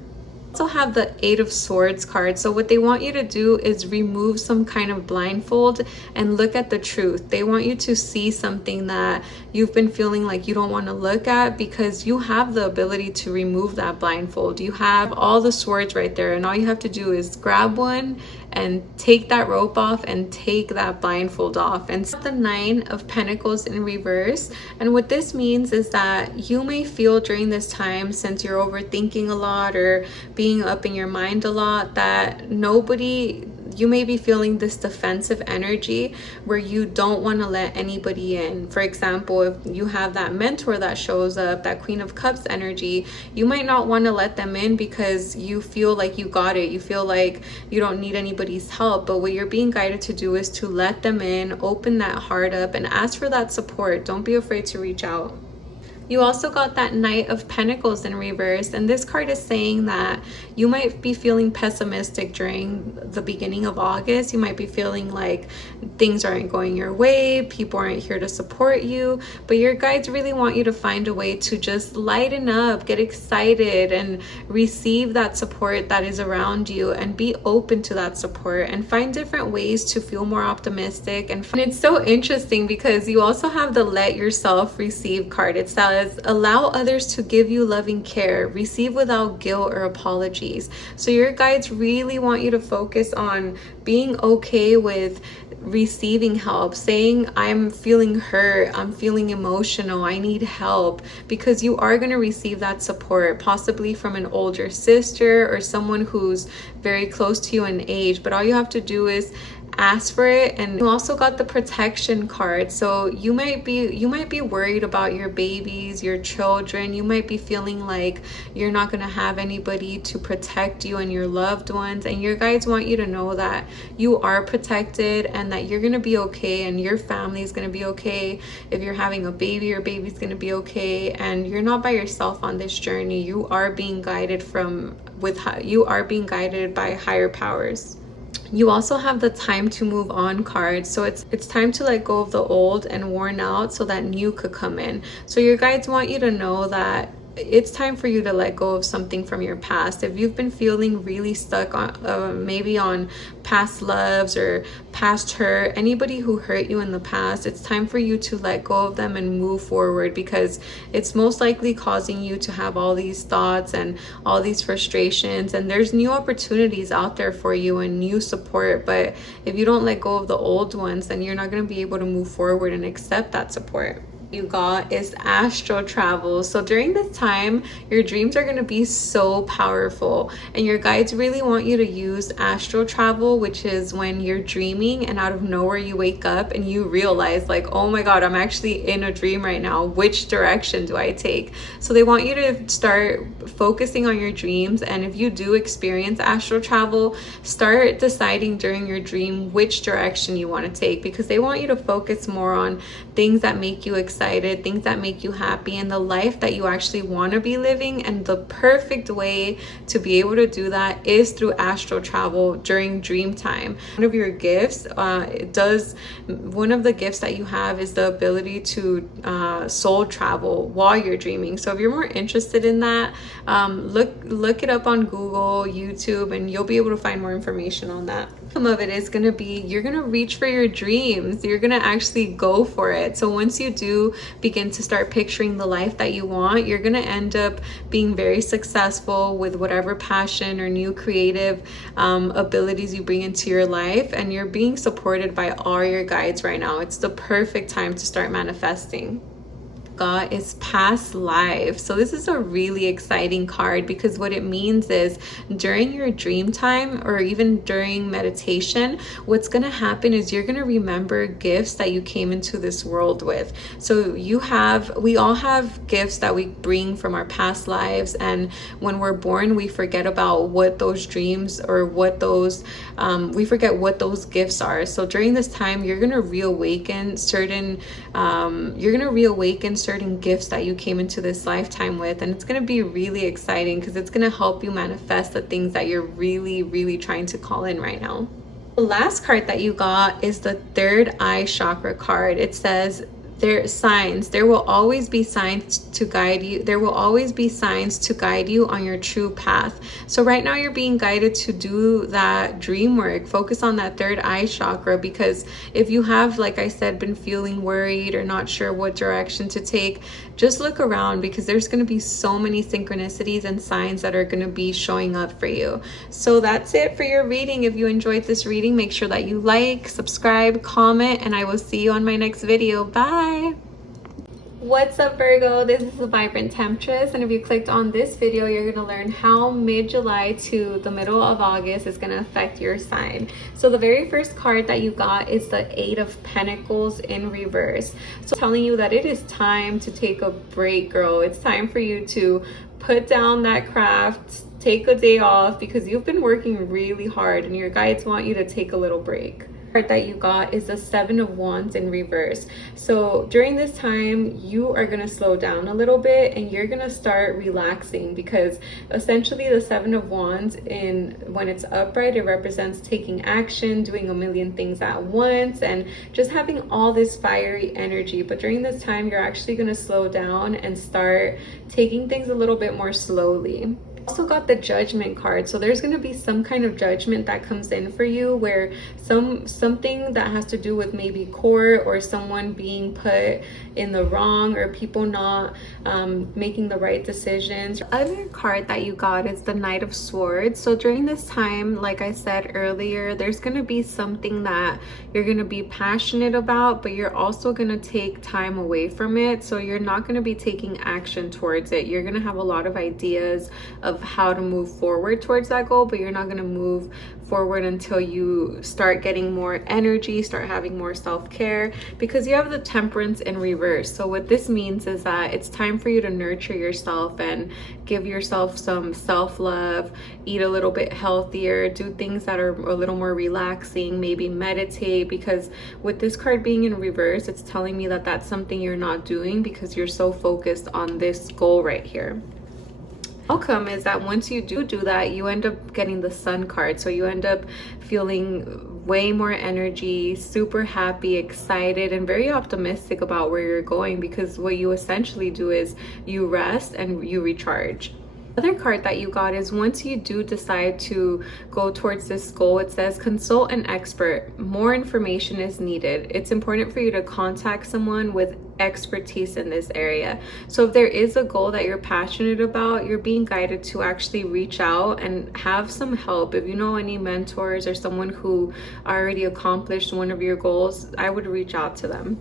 Also have the 8 of Swords card. So what they want you to do is remove some kind of blindfold and look at the truth. They want you to see something that you've been feeling like you don't want to look at, because you have the ability to remove that blindfold. You have all the swords right there, and all you have to do is grab one and take that rope off and take that blindfold off. And the Nine of Pentacles in reverse. And what this means is that you may feel during this time, since you're overthinking a lot or being up in your mind a lot, that you may be feeling this defensive energy where you don't want to let anybody in. For example, if you have that mentor that shows up, that Queen of Cups energy, you might not want to let them in because you feel like you got it. You feel like you don't need anybody's help. But what you're being guided to do is to let them in, open that heart up, and ask for that support. Don't be afraid to reach out. You also got that Knight of Pentacles in reverse, and this card is saying that you might be feeling pessimistic during the beginning of August. You might be feeling like things aren't going your way, people aren't here to support you, but your guides really want you to find a way to just lighten up, get excited, and receive that support that is around you, and be open to that support and find different ways to feel more optimistic. And it's so interesting because you also have the Let Yourself Receive card. It says, allow others to give you loving care, receive without guilt or apologies. So your guides really want you to focus on being okay with receiving help, saying, I'm feeling hurt, I'm feeling emotional, I need help, because you are going to receive that support, possibly from an older sister or someone who's very close to you in age. But all you have to do is ask for it. And you also got the protection card. So you might be worried about your babies, your children. You might be feeling like you're not going to have anybody to protect you and your loved ones, and your guides want you to know that you are protected and that you're going to be okay, and your family is going to be okay. If you're having a baby, your baby's going to be okay, and you're not by yourself on this journey. You are being guided by higher powers. You also have the Time to Move On card. So it's time to let go of the old and worn out so that new could come in. So your guides want you to know that it's time for you to let go of something from your past. If you've been feeling really stuck on maybe on past loves or past hurt, anybody who hurt you in the past, it's time for you to let go of them and move forward, because it's most likely causing you to have all these thoughts and all these frustrations. And there's new opportunities out there for you and new support, but if you don't let go of the old ones, then you're not going to be able to move forward and accept that support. You got is astral travel. So during this time, your dreams are going to be so powerful, and your guides really want you to use astral travel, which is when you're dreaming and out of nowhere you wake up and you realize, like, oh my god, I'm actually in a dream right now. Which direction do I take? So they want you to start focusing on your dreams, and if you do experience astral travel, start deciding during your dream which direction you want to take, because they want you to focus more on things that make you excited, things that make you happy, and the life that you actually want to be living. And the perfect way to be able to do that is through astral travel during dream time. One of your gifts, one of the gifts that you have is the ability to soul travel while you're dreaming. So if you're more interested in that, look it up on Google, YouTube, and you'll be able to find more information on that. Some of it is going to be, you're going to reach for your dreams. You're going to actually go for it. So once you do begin to start picturing the life that you want, you're going to end up being very successful with whatever passion or new creative abilities you bring into your life, and you're being supported by all your guides right now. It's the perfect time to start manifesting. Is past life. So this is a really exciting card, because what it means is during your dream time or even during meditation, what's going to happen is you're going to remember gifts that you came into this world with. So we all have gifts that we bring from our past lives, and when we're born we forget about what those dreams or we forget what those gifts are. So during this time you're going to reawaken certain gifts that you came into this lifetime with, and it's going to be really exciting because it's going to help you manifest the things that you're really trying to call in right now. The last card that you got is the third Eye Chakra card. It says, There will always be signs to guide you. There will always be signs to guide you on your true path. So right now you're being guided to do that dream work. Focus on that third eye chakra, because if you have, like I said, been feeling worried or not sure what direction to take, just look around, because there's going to be so many synchronicities and signs that are going to be showing up for you. So that's it for your reading. If you enjoyed this reading, make sure that you like, subscribe, comment, and I will see you on my next video. Bye. What's up, Virgo? This is the Vibrant Temptress, and if you clicked on this video, you're going to learn how mid-July to the middle of August is going to affect your sign. So the very first card that you got is the Eight of Pentacles in reverse. So telling you that it is time to take a break, girl. It's time for you to put down that craft, take a day off, because you've been working really hard and your guides want you to take a little break. Card that you got is the Seven of Wands in reverse. So during this time, you are going to slow down a little bit and you're going to start relaxing, because essentially the Seven of Wands, when it's upright, it represents taking action, doing a million things at once, and just having all this fiery energy. But during this time, you're actually going to slow down and start taking things a little bit more slowly. Also got the Judgment card, so there's going to be some kind of judgment that comes in for you, where something that has to do with maybe court or someone being put in the wrong, or people not making the right decisions. The other card that you got is the Knight of Swords. So during this time, like I said earlier, there's going to be something that you're going to be passionate about, but you're also going to take time away from it. So you're not going to be taking action towards it. You're going to have a lot of ideas of how to move forward towards that goal, but you're not going to move forward until you start getting more energy, start having more self-care, because you have the Temperance in reverse. So what this means is that it's time for you to nurture yourself and give yourself some self-love, eat a little bit healthier, do things that are a little more relaxing, maybe meditate, because with this card being in reverse, it's telling me that that's something you're not doing because you're so focused on this goal right here. Outcome is that once you do that, you end up getting the Sun card. So you end up feeling way more energy, super happy, excited, and very optimistic about where you're going, because what you essentially do is you rest and you recharge. The other card that you got is, once you do decide to go towards this goal, it says consult an expert. More information is needed. It's important for you to contact someone with expertise in this area. So if there is a goal that you're passionate about, you're being guided to actually reach out and have some help. If you know any mentors or someone who already accomplished one of your goals, I would reach out to them.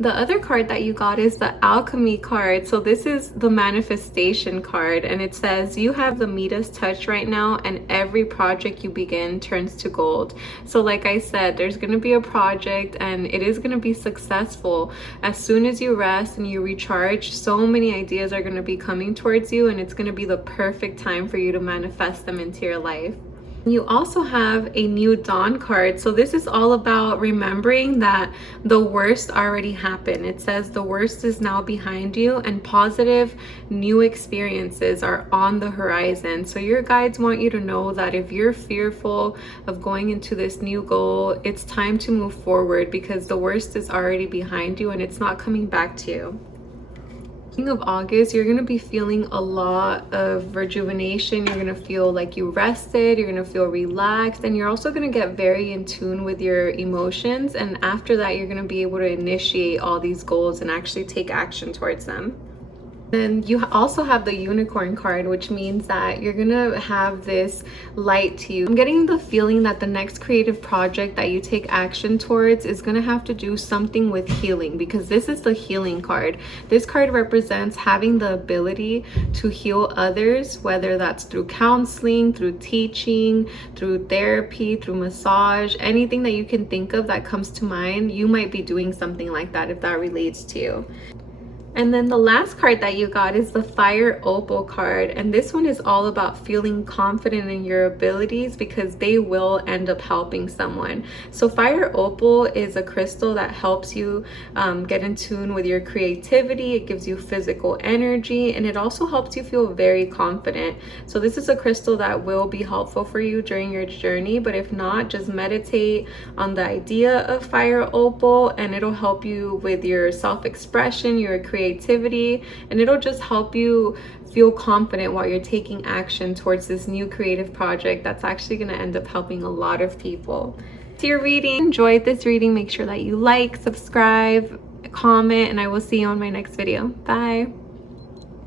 The other card that you got is the Alchemy card. So this is the manifestation card, and it says you have the Midas touch right now, and every project you begin turns to gold. So like I said, there's going to be a project and it is going to be successful. As soon as you rest and you recharge, so many ideas are going to be coming towards you, and it's going to be the perfect time for you to manifest them into your life. You also have a New Dawn card. So this is all about remembering that the worst already happened. It says the worst is now behind you and positive new experiences are on the horizon. So your guides want you to know that if you're fearful of going into this new goal, it's time to move forward, because the worst is already behind you and it's not coming back to you. Of August, you're going to be feeling a lot of rejuvenation. You're going to feel like you rested, you're going to feel relaxed, and you're also going to get very in tune with your emotions. And after that, you're going to be able to initiate all these goals and actually take action towards them. And you also have the Unicorn card, which means that you're gonna have this light to you. I'm getting the feeling that the next creative project that you take action towards is gonna have to do something with healing, because this is the Healing card. This card represents having the ability to heal others, whether that's through counseling, through teaching, through therapy, through massage, anything that you can think of that comes to mind. You might be doing something like that if that relates to you. And then the last card that you got is the Fire Opal card. And this one is all about feeling confident in your abilities because they will end up helping someone. So Fire Opal is a crystal that helps you get in tune with your creativity. It gives you physical energy, and it also helps you feel very confident. So this is a crystal that will be helpful for you during your journey. But if not, just meditate on the idea of Fire Opal, and it'll help you with your self-expression, your creativity, and it'll just help you feel confident while you're taking action towards this new creative project that's actually going to end up helping a lot of people. To your reading, enjoyed this reading, make sure that you like, subscribe, comment, and I will see you on my next video. Bye.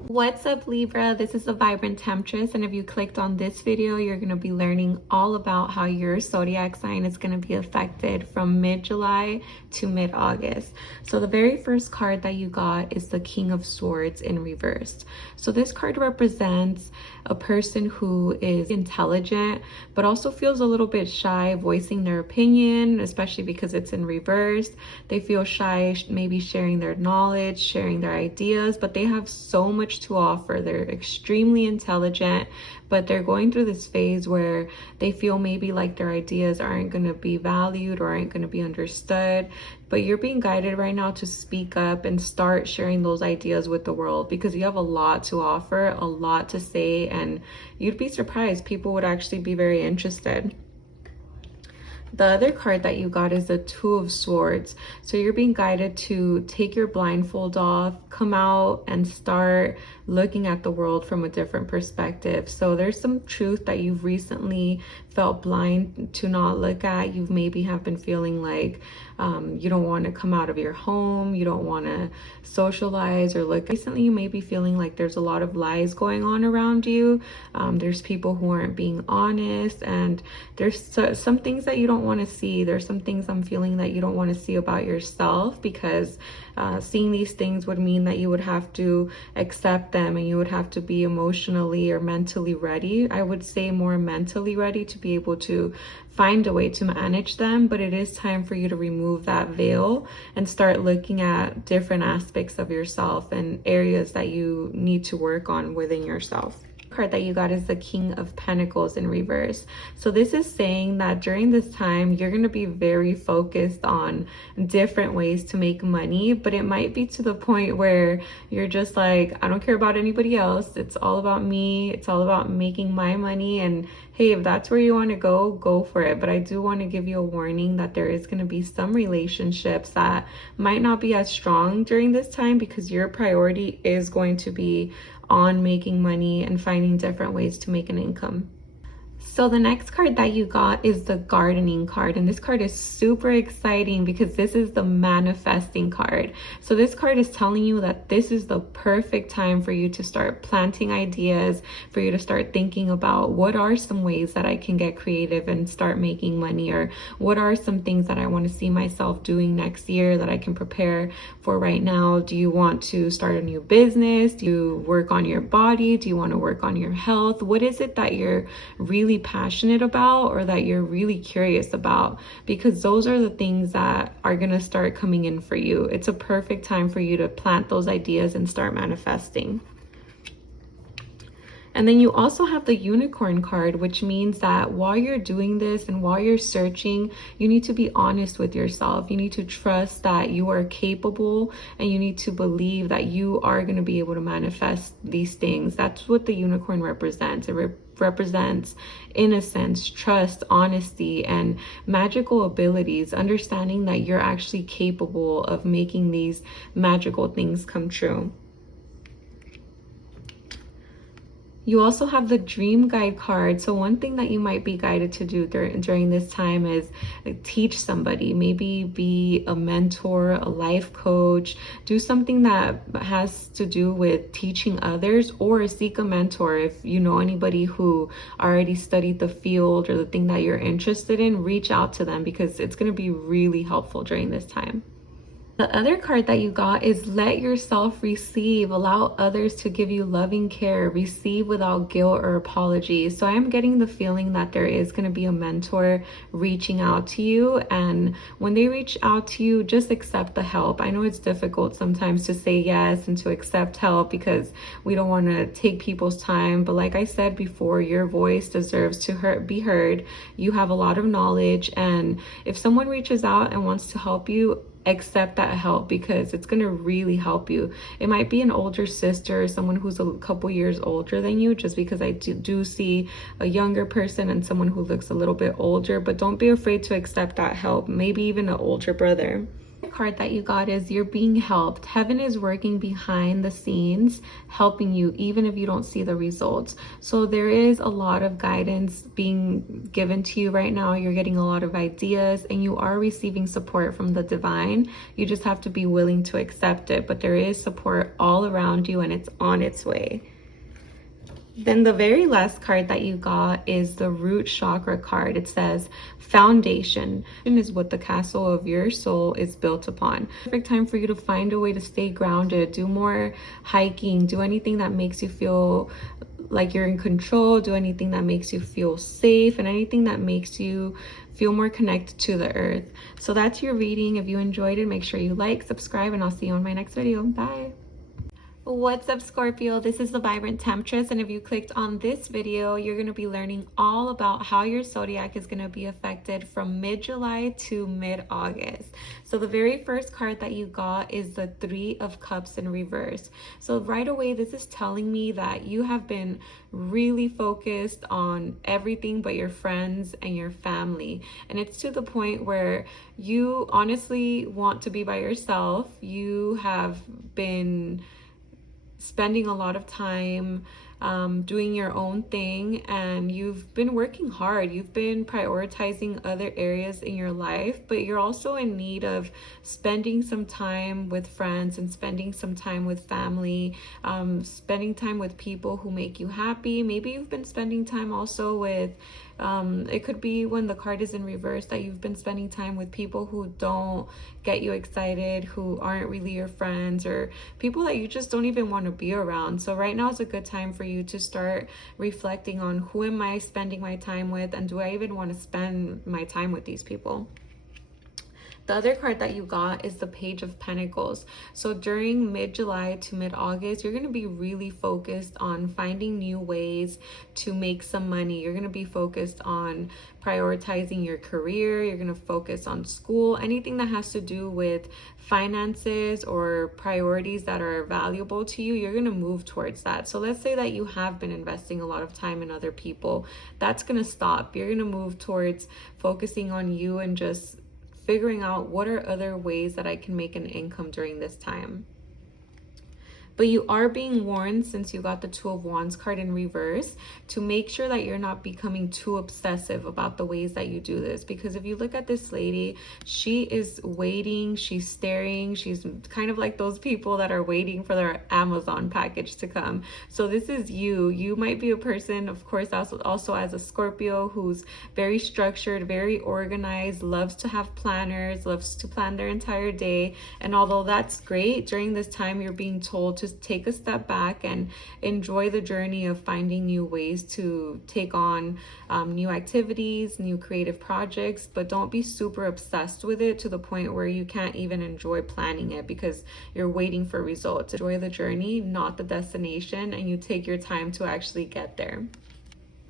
What's up, Libra? This is the Vibrant Temptress, and if you clicked on this video, you're going to be learning all about how your zodiac sign is going to be affected from mid-July to mid-August. So the very first card that you got is the King of Swords in reverse. So this card represents a person who is intelligent but also feels a little bit shy voicing their opinion, especially because it's in reverse. They feel shy maybe sharing their knowledge, sharing their ideas, but they have so much to offer. They're extremely intelligent, but they're going through this phase where they feel maybe like their ideas aren't going to be valued or aren't going to be understood. But you're being guided right now to speak up and start sharing those ideas with the world, because you have a lot to offer, a lot to say, and you'd be surprised. People would actually be very interested. The other card that you got is the Two of Swords. So you're being guided to take your blindfold off, come out and start looking at the world from a different perspective. So there's some truth that you've recently felt blind to not look at. You maybe have been feeling like you don't want to come out of your home, you don't want to socialize or look. Recently you may be feeling like there's a lot of lies going on around you. There's people who aren't being honest, and there's some things that you don't want to see. There's some things I'm feeling that you don't want to see about yourself, because seeing these things would mean that you would have to accept them, and you would have to be emotionally or mentally ready. I would say more mentally ready to be able to find a way to manage them. But it is time for you to remove that veil and start looking at different aspects of yourself and areas that you need to work on within yourself. Card that you got is the King of Pentacles in reverse. So this is saying that during this time you're going to be very focused on different ways to make money, but it might be to the point where you're just like, I don't care about anybody else, it's all about me, it's all about making my money. And hey, if that's where you want to go for it. But I do want to give you a warning that there is going to be some relationships that might not be as strong during this time, because your priority is going to be on making money and finding different ways to make an income. So the next card that you got is the Gardening card, and this card is super exciting because this is the manifesting card. So this card is telling you that this is the perfect time for you to start planting ideas, for you to start thinking about what are some ways that I can get creative and start making money, or what are some things that I want to see myself doing next year that I can prepare for right now. Do you want to start a new business? Do you work on your body? Do you want to work on your health? What is it that you're really passionate about, or that you're really curious about? Because those are the things that are going to start coming in for you. It's a perfect time for you to plant those ideas and start manifesting. And then you also have the Unicorn card, which means that while you're doing this and while you're searching, you need to be honest with yourself. You need to trust that you are capable, and you need to believe that you are going to be able to manifest these things. That's what the Unicorn represents. It represents innocence, trust, honesty, and magical abilities, understanding that you're actually capable of making these magical things come true. You also have the Dream Guide card. So one thing that you might be guided to do during this time is teach somebody, maybe be a mentor, a life coach, do something that has to do with teaching others, or seek a mentor. If you know anybody who already studied the field or the thing that you're interested in, reach out to them, because it's going to be really helpful during this time. The other card that you got is let yourself receive. Allow others to give you loving care. Receive without guilt or apology. So I am getting the feeling that there is going to be a mentor reaching out to you. And when they reach out to you, just accept the help. I know it's difficult sometimes to say yes and to accept help because we don't want to take people's time. But like I said before, your voice deserves to be heard. You have a lot of knowledge. And if someone reaches out and wants to help you, accept that help because it's going to really help you. It might be an older sister or someone who's a couple years older than you, just because I do see a younger person and someone who looks a little bit older, but don't be afraid to accept that help. Maybe even an older brother. Card that you got is you're being helped. Heaven is working behind the scenes, helping you even if you don't see the results. So there is a lot of guidance being given to you right now. You're getting a lot of ideas and you are receiving support from the divine. You just have to be willing to accept it, but there is support all around you and it's on its way. Then the very last card that you got is the root chakra card. It says foundation is what the castle of your soul is built upon. Perfect time for you to find a way to stay grounded, do more hiking, do anything that makes you feel like you're in control, do anything that makes you feel safe, and anything that makes you feel more connected to the earth. So that's your reading. If you enjoyed it, make sure you like, subscribe, and I'll see you in my next video. Bye. What's up, Scorpio? This is the Vibrant Temptress, and if you clicked on this video, you're going to be learning all about how your zodiac is going to be affected from mid-July to mid-August. So the very first card that you got is the Three of Cups in reverse. So right away, this is telling me that you have been really focused on everything but your friends and your family, and it's to the point where you honestly want to be by yourself. You have been spending a lot of time doing your own thing, and you've been working hard. You've been prioritizing other areas in your life, but you're also in need of spending some time with friends and spending some time with family, spending time with people who make you happy. Maybe you've been spending time also with it could be, when the card is in reverse, that you've been spending time with people who don't get you excited, who aren't really your friends, or people that you just don't even want to be around. So right now is a good time for you to start reflecting on, who am I spending my time with, and do I even want to spend my time with these people? The other card that you got is the Page of Pentacles. So during mid-July to mid-August, you're going to be really focused on finding new ways to make some money. You're going to be focused on prioritizing your career. You're going to focus on school, anything that has to do with finances or priorities that are valuable to you. You're going to move towards that. So let's say that you have been investing a lot of time in other people. That's going to stop. You're going to move towards focusing on you and just figuring out what are other ways that I can make an income during this time. But you are being warned, since you got the Two of Wands card in reverse, to make sure that you're not becoming too obsessive about the ways that you do this. Because if you look at this lady, she is waiting, she's staring, she's kind of like those people that are waiting for their Amazon package to come. So this is you. You might be a person, of course, also as a Scorpio, who's very structured, very organized, loves to have planners, loves to plan their entire day. And although that's great, during this time you're being told to take a step back and enjoy the journey of finding new ways to take on new activities, new creative projects, but don't be super obsessed with it to the point where you can't even enjoy planning it because you're waiting for results. Enjoy the journey, not the destination, and you take your time to actually get there.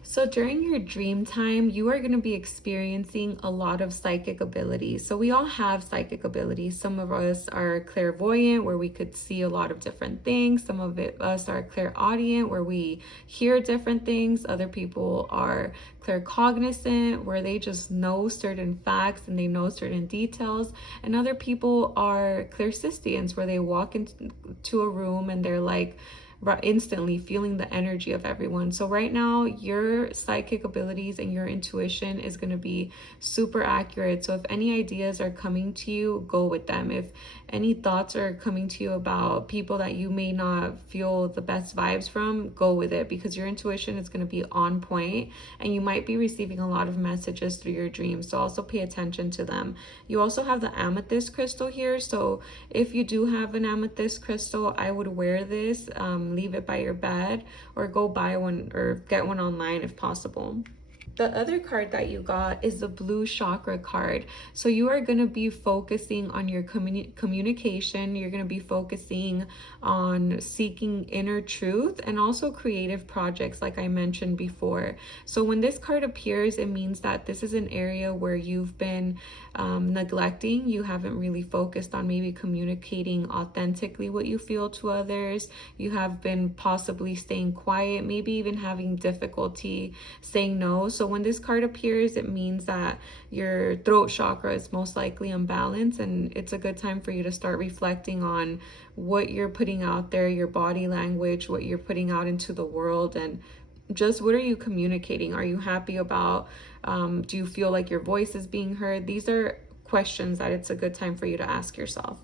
So during your dream time, you are going to be experiencing a lot of psychic abilities. So we all have psychic abilities. Some of us are clairvoyant, where we could see a lot of different things. Some of us are clairaudient, where we hear different things. Other people are claircognizant, where they just know certain facts and they know certain details. And other people are clairsentients, where they walk into a room and they're like, instantly feeling the energy of everyone. So right now, your psychic abilities and your intuition is going to be super accurate. So if any ideas are coming to you, go with them. If any thoughts are coming to you about people that you may not feel the best vibes from, go with it, because your intuition is going to be on point and you might be receiving a lot of messages through your dreams. So also pay attention to them. You also have the amethyst crystal here. So if you do have an amethyst crystal, I would wear this, leave it by your bed, or go buy one or get one online if possible. The other card that you got is the blue chakra card. So you are going to be focusing on your communication. You're going to be focusing on seeking inner truth and also creative projects, like I mentioned before. So when this card appears, it means that this is an area where you've been neglecting. You haven't really focused on maybe communicating authentically what you feel to others. You have been possibly staying quiet, maybe even having difficulty saying no. So when this card appears, it means that your throat chakra is most likely unbalanced, and it's a good time for you to start reflecting on what you're putting out there, your body language, what you're putting out into the world, and just what are you communicating? Are you happy about, do you feel like your voice is being heard? These are questions that it's a good time for you to ask yourself.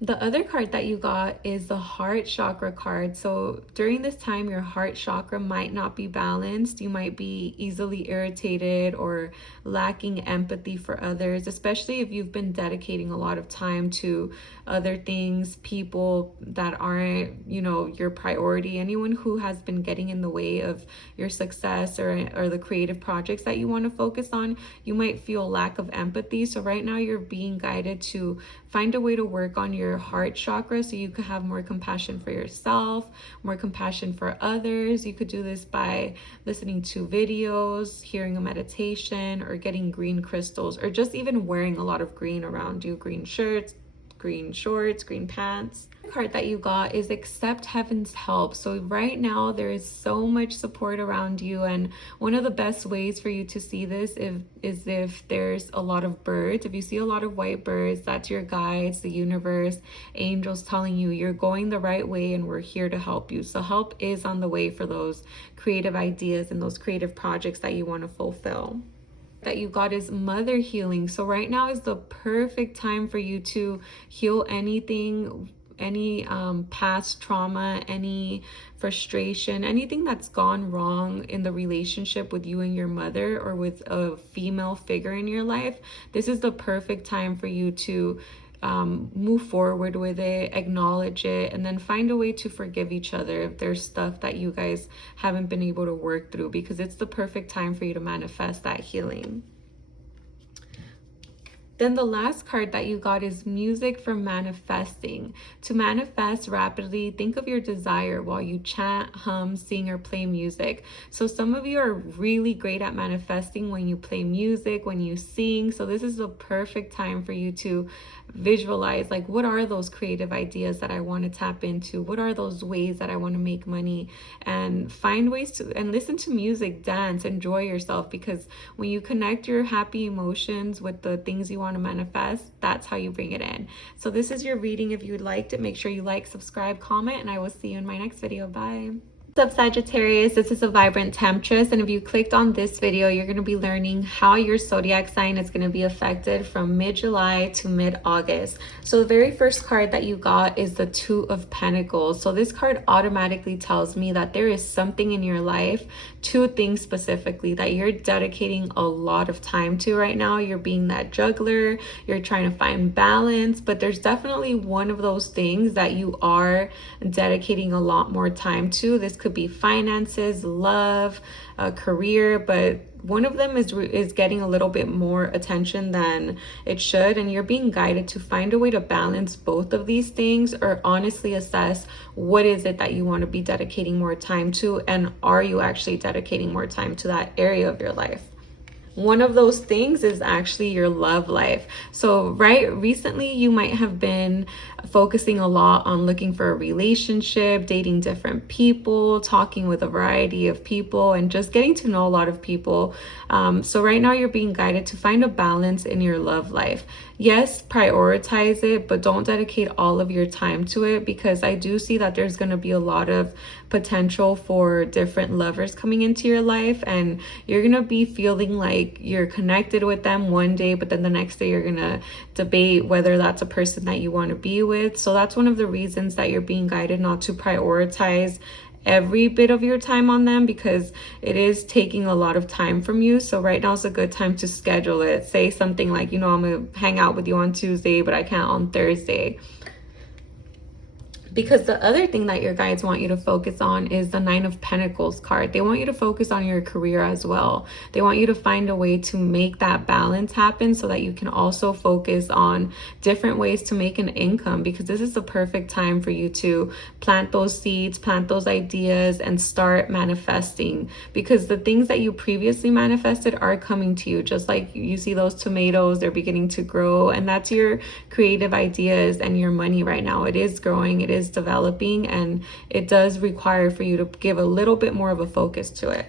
The other card that you got is the heart chakra card. So during this time, your heart chakra might not be balanced. You might be easily irritated or lacking empathy for others, especially if you've been dedicating a lot of time to other things, people that aren't, you know, your priority. Anyone who has been getting in the way of your success or the creative projects that you want to focus on, you might feel lack of empathy. So right now you're being guided to find a way to work on your heart chakra so you could have more compassion for yourself, more compassion for others. You could do this by listening to videos, hearing a meditation, or getting green crystals, or just even wearing a lot of green around you. Green shirts, green shorts, green pants. The card that you got is accept heaven's help. So right now there is so much support around you, and one of the best ways for you to see this is if there's a lot of birds. If you see a lot of white birds, that's your guides, the universe, angels telling you you're going the right way and we're here to help you. So help is on the way for those creative ideas and those creative projects that you want to fulfill. That you got is mother healing. So right now is the perfect time for you to heal anything, any past trauma, any frustration, anything that's gone wrong in the relationship with you and your mother, or with a female figure in your life. This is the perfect time for you to move forward with it, acknowledge it, and then find a way to forgive each other if there's stuff that you guys haven't been able to work through, because it's the perfect time for you to manifest that healing. Then the last card that you got is music for manifesting. To manifest rapidly, think of your desire while you chant, hum, sing, or play music. So some of you are really great at manifesting when you play music, when you sing. So this is the perfect time for you to visualize, like, what are those creative ideas that I want to tap into? What are those ways that I want to make money? And find ways to, and listen to music, dance, enjoy yourself, because when you connect your happy emotions with the things you want to manifest, that's how you bring it in. So this is your reading. If you liked it, make sure you like, subscribe, comment, and I will see you in my next video. Bye. What's up, Sagittarius? This is a vibrant temptress, and if you clicked on this video, you're going to be learning how your zodiac sign is going to be affected from mid-July to mid-August. So the very first card that you got is the Two of Pentacles. So this card automatically tells me that there is something in your life, two things specifically, that you're dedicating a lot of time to right now. You're being that juggler, you're trying to find balance, but there's definitely one of those things that you are dedicating a lot more time to. This could be finances, love, career, but one of them is getting a little bit more attention than it should, and you're being guided to find a way to balance both of these things, or honestly assess what is it that you want to be dedicating more time to, and are you actually dedicating more time to that area of your life. one of those things is actually your love life. So recently you might have been focusing a lot on looking for a relationship, dating different people, talking with a variety of people, and just getting to know a lot of people. So right now you're being guided to find a balance in your love life. Yes, prioritize it, but don't dedicate all of your time to it, because I do see that there's going to be a lot of potential for different lovers coming into your life, and you're going to be feeling like you're connected with them one day, but then the next day you're going to debate whether that's a person that you want to be with. So that's one of the reasons that you're being guided not to prioritize every bit of your time on them, because it is taking a lot of time from you. So right now is a good time to schedule it. Say something like, you know, I'm gonna hang out with you on Tuesday, but I can't on Thursday. Because the other thing that your guides want you to focus on is the Nine of Pentacles card. They want you to focus on your career as well. They want you to find a way to make that balance happen so that you can also focus on different ways to make an income, because this is the perfect time for you to plant those seeds, plant those ideas, and start manifesting, because the things that you previously manifested are coming to you. Just like you see those tomatoes, they're beginning to grow, and that's your creative ideas and your money right now. It is growing, it is developing, and it does require for you to give a little bit more of a focus to it.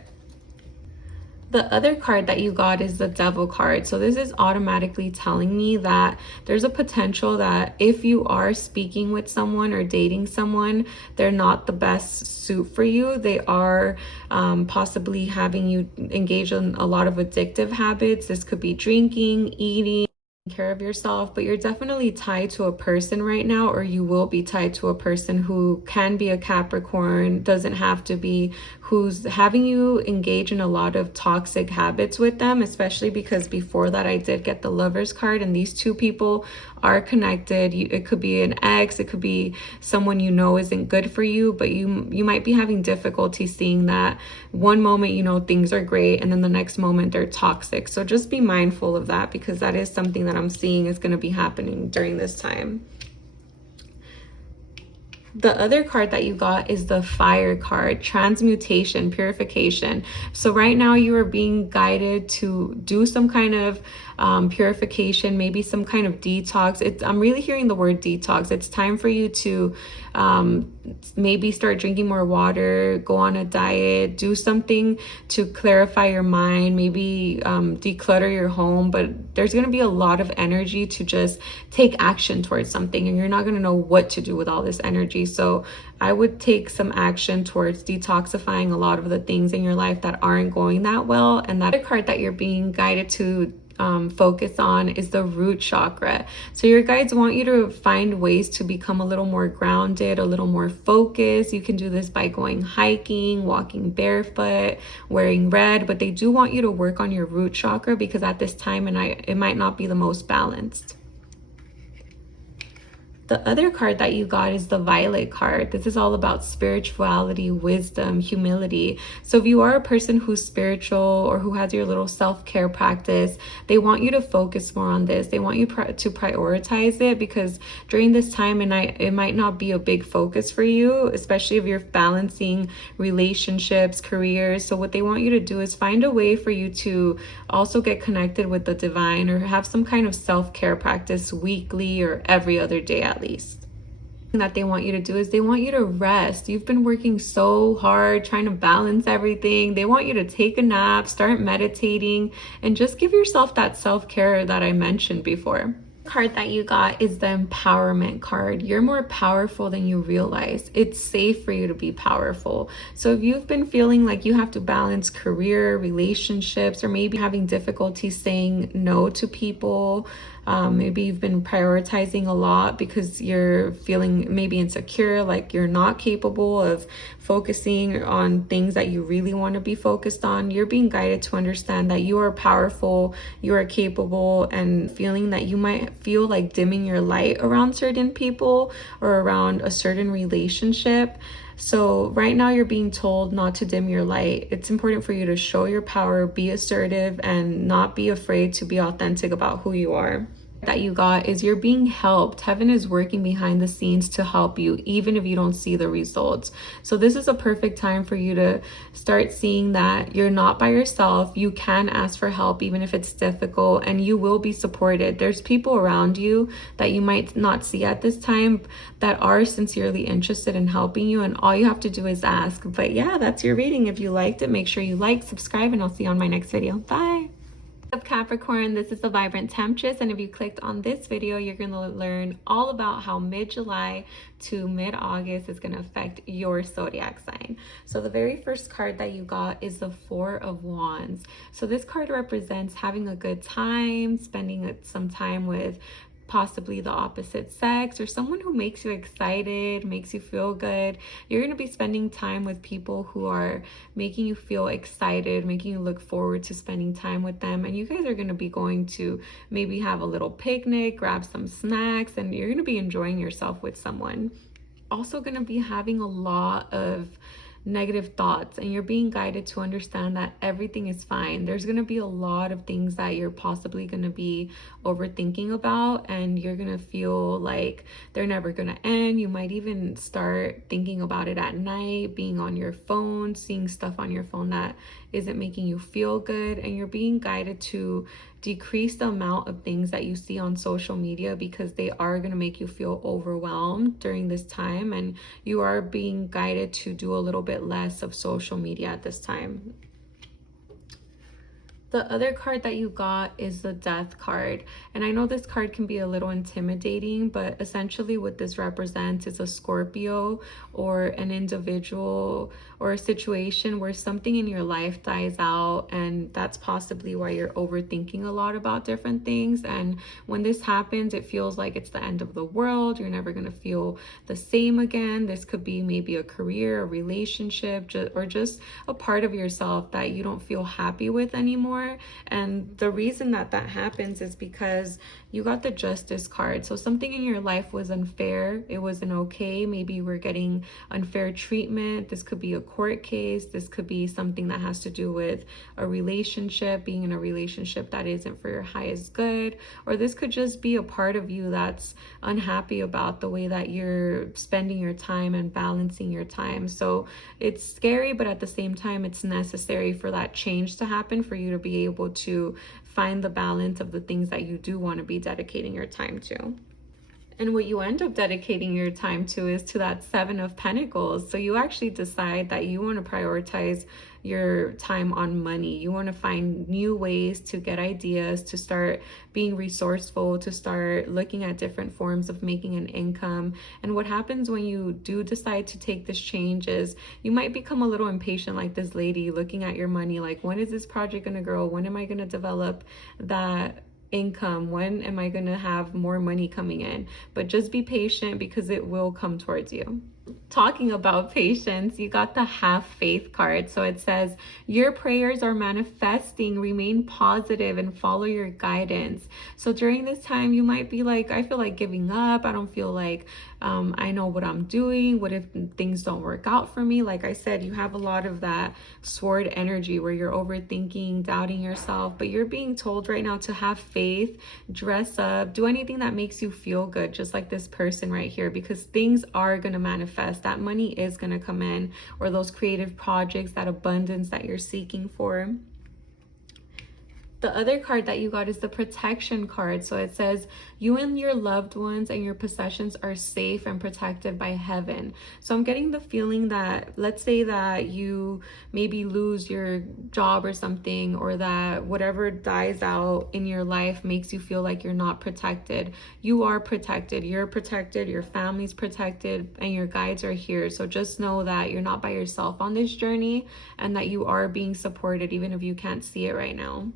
The other card that you got is the Devil card. So this is automatically telling me that there's a potential that if you are speaking with someone or dating someone, they're not the best suit for you. They are possibly having you engage in a lot of addictive habits. This could be drinking, eating, care of yourself, but you're definitely tied to a person right now, or you will be tied to a person who can be a Capricorn, doesn't have to be, who's having you engage in a lot of toxic habits with them, especially because before that I did get the Lovers card, and these two people are connected. It could be an ex, it could be someone you know isn't good for you, but you might be having difficulty seeing that. One moment, you know, things are great, and then the next moment they're toxic. So just be mindful of that, because that is something that I'm seeing is going to be happening during this time. The other card that you got is the Fire card, transmutation, purification. So right now you are being guided to do some kind of purification, maybe some kind of detox. I'm really hearing the word detox. It's time for you to maybe start drinking more water, go on a diet, do something to clarify your mind, maybe declutter your home. But there's going to be a lot of energy to just take action towards something, and you're not going to know what to do with all this energy. So I would take some action towards detoxifying a lot of the things in your life that aren't going that well. And that card that you're being guided to focus on is the root chakra. So your guides want you to find ways to become a little more grounded, a little more focused. You can do this by going hiking, walking barefoot, wearing red, but they do want you to work on your root chakra, because at this time it might not be the most balanced. The other card that you got is the Violet card. This is all about spirituality, wisdom, humility. So if you are a person who's spiritual or who has your little self-care practice, they want you to focus more on this. They want you to prioritize it, because during this time it might not be a big focus for you, especially if you're balancing relationships, careers. So what they want you to do is find a way for you to also get connected with the divine, or have some kind of self-care practice weekly or every other day at least. That they want you to do is they want you to rest. You've been working so hard trying to balance everything. They want you to take a nap, start meditating, and just give yourself that self-care that I mentioned before. Card that you got is the Empowerment card. You're more powerful than you realize. It's safe for you to be powerful. So if you've been feeling like you have to balance career, relationships, or maybe having difficulty saying no to people, maybe you've been prioritizing a lot because you're feeling maybe insecure, like you're not capable of focusing on things that you really want to be focused on. You're being guided to understand that you are powerful, you are capable, and feeling that you might feel like dimming your light around certain people or around a certain relationship. So right now you're being told not to dim your light. It's important for you to show your power, be assertive, and not be afraid to be authentic about who you are. that you got is you're being helped. Heaven is working behind the scenes to help you, even if you don't see the results. So this is a perfect time for you to start seeing that you're not by yourself. You can ask for help, even if it's difficult, and you will be supported. There's people around you that you might not see at this time that are sincerely interested in helping you, and all you have to do is ask. But yeah, that's your reading. If you liked it, make sure you like, subscribe, and I'll see you on my next video. Bye. Of Capricorn, this is the Vibrant Temptress, and if you clicked on this video, you're going to learn all about how mid-July to mid-August is going to affect your zodiac sign. So the very first card that you got is the Four of Wands. So this card represents having a good time, spending some time with possibly the opposite sex or someone who makes you excited, makes you feel good. You're going to be spending time with people who are making you feel excited, making you look forward to spending time with them. And you guys are going to be going to maybe have a little picnic, grab some snacks, and you're going to be enjoying yourself with someone. Also going to be having a lot of negative thoughts, and you're being guided to understand that everything is fine. There's going to be a lot of things that you're possibly going to be overthinking about, and you're going to feel like they're never going to end. You might even start thinking about it at night, being on your phone, seeing stuff on your phone that isn't making you feel good, and you're being guided to decrease the amount of things that you see on social media because they are going to make you feel overwhelmed during this time, and you are being guided to do a little bit less of social media at this time. The other card that you got is the Death card. And I know this card can be a little intimidating, but essentially what this represents is a Scorpio or an individual or a situation where something in your life dies out, and that's possibly why you're overthinking a lot about different things. And when this happens, it feels like it's the end of the world. You're never going to feel the same again. This could be maybe a career, a relationship, or just a part of yourself that you don't feel happy with anymore. And the reason that that happens is because you got the Justice card. So something in your life was unfair. It wasn't okay. Maybe you were getting unfair treatment. This could be a court case. This could be something that has to do with a relationship, being in a relationship that isn't for your highest good. Or this could just be a part of you that's unhappy about the way that you're spending your time and balancing your time. So it's scary, but at the same time, it's necessary for that change to happen, for you to be able to find the balance of the things that you do want to be dedicating your time to. And what you end up dedicating your time to is to that Seven of Pentacles. So you actually decide that you want to prioritize your time on money. You want to find new ways to get ideas, to start being resourceful, to start looking at different forms of making an income. And what happens when you do decide to take this change is you might become a little impatient, like this lady, looking at your money like, when is this project going to grow? When am I going to develop that income? When am I going to have more money coming in? But just be patient, because it will come towards you. Talking about patience, you got the Have Faith card. So it says, your prayers are manifesting, remain positive, and follow your guidance. So during this time, you might be like, I feel like giving up. I don't feel like I know what I'm doing. What if things don't work out for me? Like I said, you have a lot of that sword energy where you're overthinking, doubting yourself, but you're being told right now to have faith, dress up, do anything that makes you feel good, just like this person right here, because things are going to manifest. That money is going to come in, or those creative projects, that abundance that you're seeking for. The other card that you got is the Protection card. So it says, you and your loved ones and your possessions are safe and protected by heaven. So I'm getting the feeling that, let's say that you maybe lose your job or something, or that whatever dies out in your life makes you feel like you're not protected. You are protected. You're protected. Your family's protected, and your guides are here. So just know that you're not by yourself on this journey, and that you are being supported, even if you can't see it right now.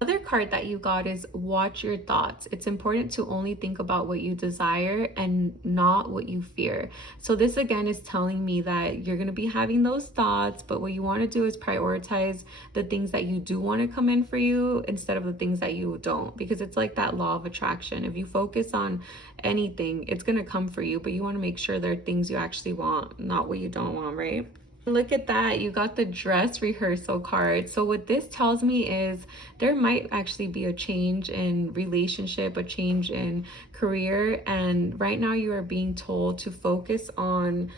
Other card that you got is watch your thoughts. It's important to only think about what you desire and not what you fear. So this again is telling me that you're going to be having those thoughts, but what you want to do is prioritize the things that you do want to come in for you instead of the things that you don't, because it's like that law of attraction. If you focus on anything, it's going to come for you, but you want to make sure there are things you actually want, not what you don't want, right? Look at that, you got the dress rehearsal card. So what this tells me is there might actually be a change in relationship, a change in career, and right now you are being told to focus on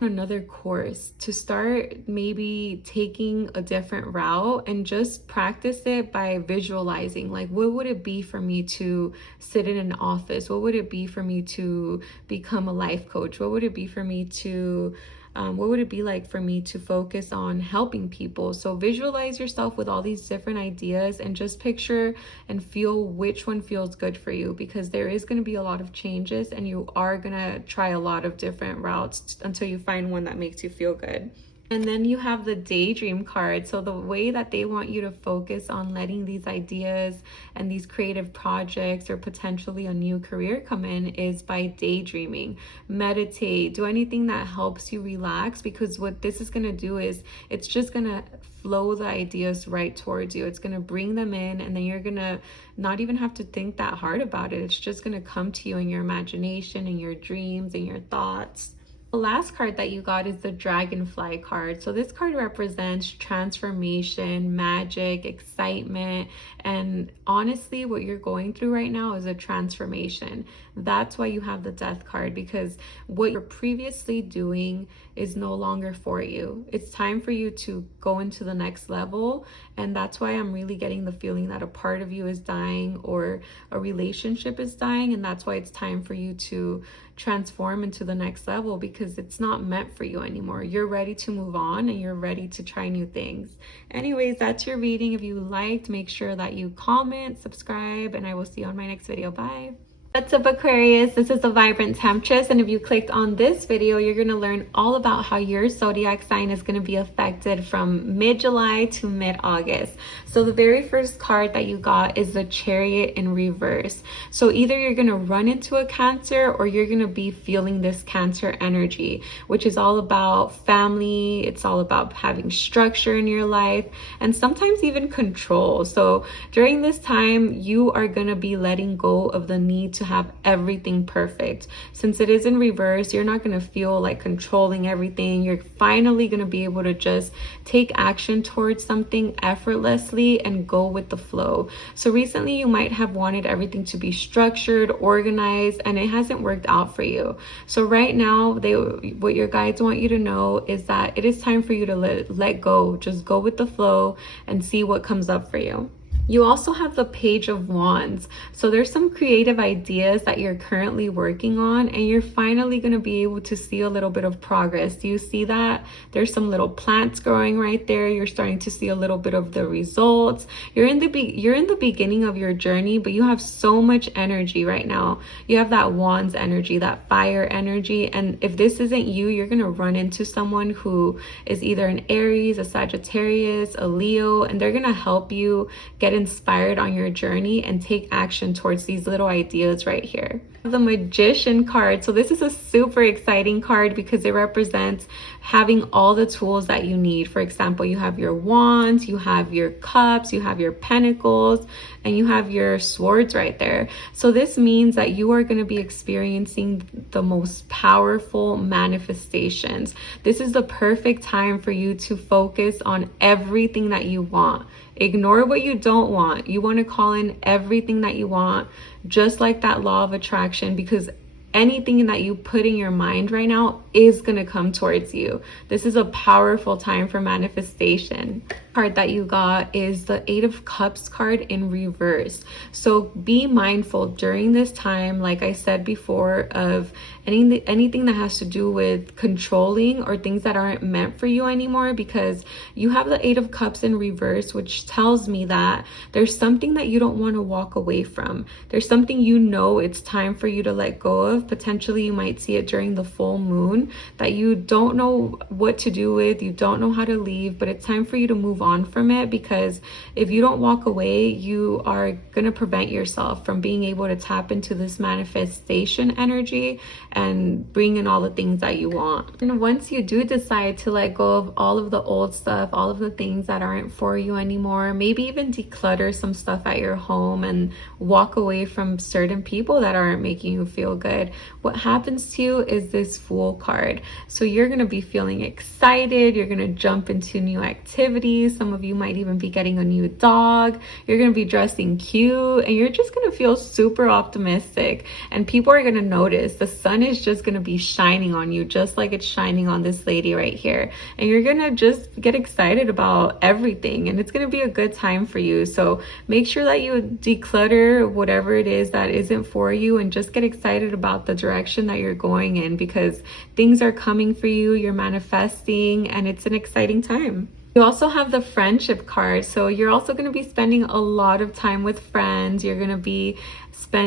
another course, to start maybe taking a different route and just practice it by visualizing. Like, what would it be for me to sit in an office? What would it be for me to become a life coach? What would it be for me to what would it be like for me to focus on helping people? So visualize yourself with all these different ideas and just picture and feel which one feels good for you, because there is going to be a lot of changes and you are going to try a lot of different routes until you find one that makes you feel good. And then you have the daydream card. So the way that they want you to focus on letting these ideas and these creative projects or potentially a new career come in is by daydreaming. Meditate, do anything that helps you relax, because what this is going to do is it's just going to flow the ideas right towards you. It's going to bring them in, and then you're going to not even have to think that hard about it. It's just going to come to you in your imagination, in your dreams, and your thoughts. The last card that you got is the Dragonfly card. So this card represents transformation, magic, excitement, and honestly, what you're going through right now is a transformation. That's why you have the Death card, because what you're previously doing is no longer for you. It's time for you to go into the next level, and that's why I'm really getting the feeling that a part of you is dying or a relationship is dying, and that's why it's time for you to transform into the next level, because it's not meant for you anymore. You're ready to move on and you're ready to try new things. Anyways, that's your reading. If you liked, make sure that you comment, subscribe, and I will see you on my next video. Bye. What's up, Aquarius? This is the Vibrant Temptress, and if you clicked on this video, you're going to learn all about how your zodiac sign is going to be affected from mid-July to mid-August. So the very first card that you got is the Chariot in reverse. So either you're going to run into a Cancer or you're going to be feeling this Cancer energy, which is all about family. It's all about having structure in your life and sometimes even control. So during this time, you are going to be letting go of the need to have everything perfect. Since it is in reverse, you're not going to feel like controlling everything. You're finally going to be able to just take action towards something effortlessly and go with the flow. So recently you might have wanted everything to be structured, organized, and it hasn't worked out for you. So right now, what your guides want you to know is that it is time for you to let go. Just go with the flow and see what comes up for you. You also have the Page of Wands. So there's some creative ideas that you're currently working on, and you're finally going to be able to see a little bit of progress. Do you see that? There's some little plants growing right there. You're starting to see a little bit of the results. You're in the beginning of your journey, but you have so much energy right now. You have that Wands energy, that fire energy, and if this isn't you, you're going to run into someone who is either an Aries, a Sagittarius, a Leo, and they're going to help you get inspired on your journey and take action towards these little ideas right here. The Magician card. So this is a super exciting card because it represents having all the tools that you need. For example, you have your wands, you have your cups, you have your pentacles, and you have your swords right there. So this means that you are going to be experiencing the most powerful manifestations. This is the perfect time for you to focus on everything that you want. Ignore what you don't want. You want to call in everything that you want, just like that law of attraction, because anything that you put in your mind right now is going to come towards you. This is a powerful time for manifestation. Card that you got is the Eight of Cups card in reverse. So be mindful during this time, like I said before, of anything that has to do with controlling or things that aren't meant for you anymore, because you have the Eight of Cups in reverse, which tells me that there's something that you don't want to walk away from. There's something it's time for you to let go of. Potentially you might see it during the full moon that you don't know what to do with, you don't know how to leave, but it's time for you to move on from it, because if you don't walk away, you are going to prevent yourself from being able to tap into this manifestation energy and bring in all the things that you want. And once you do decide to let go of all of the old stuff, all of the things that aren't for you anymore, maybe even declutter some stuff at your home and walk away from certain people that aren't making you feel good, what happens to you is this Fool card. So you're going to be feeling excited, you're going to jump into new activities, some of you might even be getting a new dog, you're going to be dressing cute, and you're just going to feel super optimistic, and people are going to notice. The sun is just going to be shining on you, just like it's shining on this lady right here, and you're going to just get excited about everything, and it's going to be a good time for you. So make sure that you declutter whatever it is that isn't for you, and just get excited about the direction that you're going in, because things are coming for you, you're manifesting, and it's an exciting time. You also have the Friendship card. So you're also going to be spending a lot of time with friends. You're going to be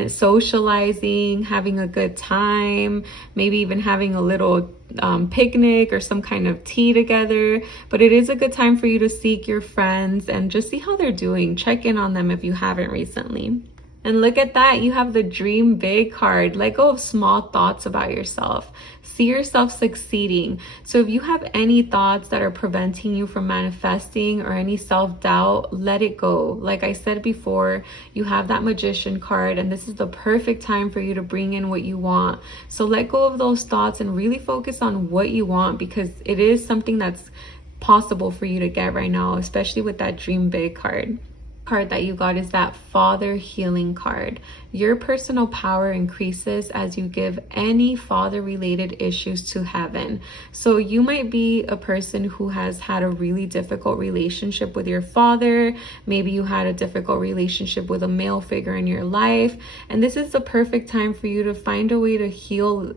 socializing, having a good time, maybe even having a little picnic or some kind of tea together. But it is a good time for you to seek your friends and just see how they're doing. Check in on them if you haven't recently. And look at that, you have the Dream Big card. Let go of small thoughts about yourself. See yourself succeeding. So if you have any thoughts that are preventing you from manifesting or any self-doubt, let it go. Like I said before, you have that Magician card, and this is the perfect time for you to bring in what you want. So let go of those thoughts and really focus on what you want, because it is something that's possible for you to get right now, especially with that Dream Big card. That you got is that Father Healing card. Your personal power increases as you give any father related issues to heaven. So you might be a person who has had a really difficult relationship with your father. Maybe you had a difficult relationship with a male figure in your life, and this is the perfect time for you to find a way to heal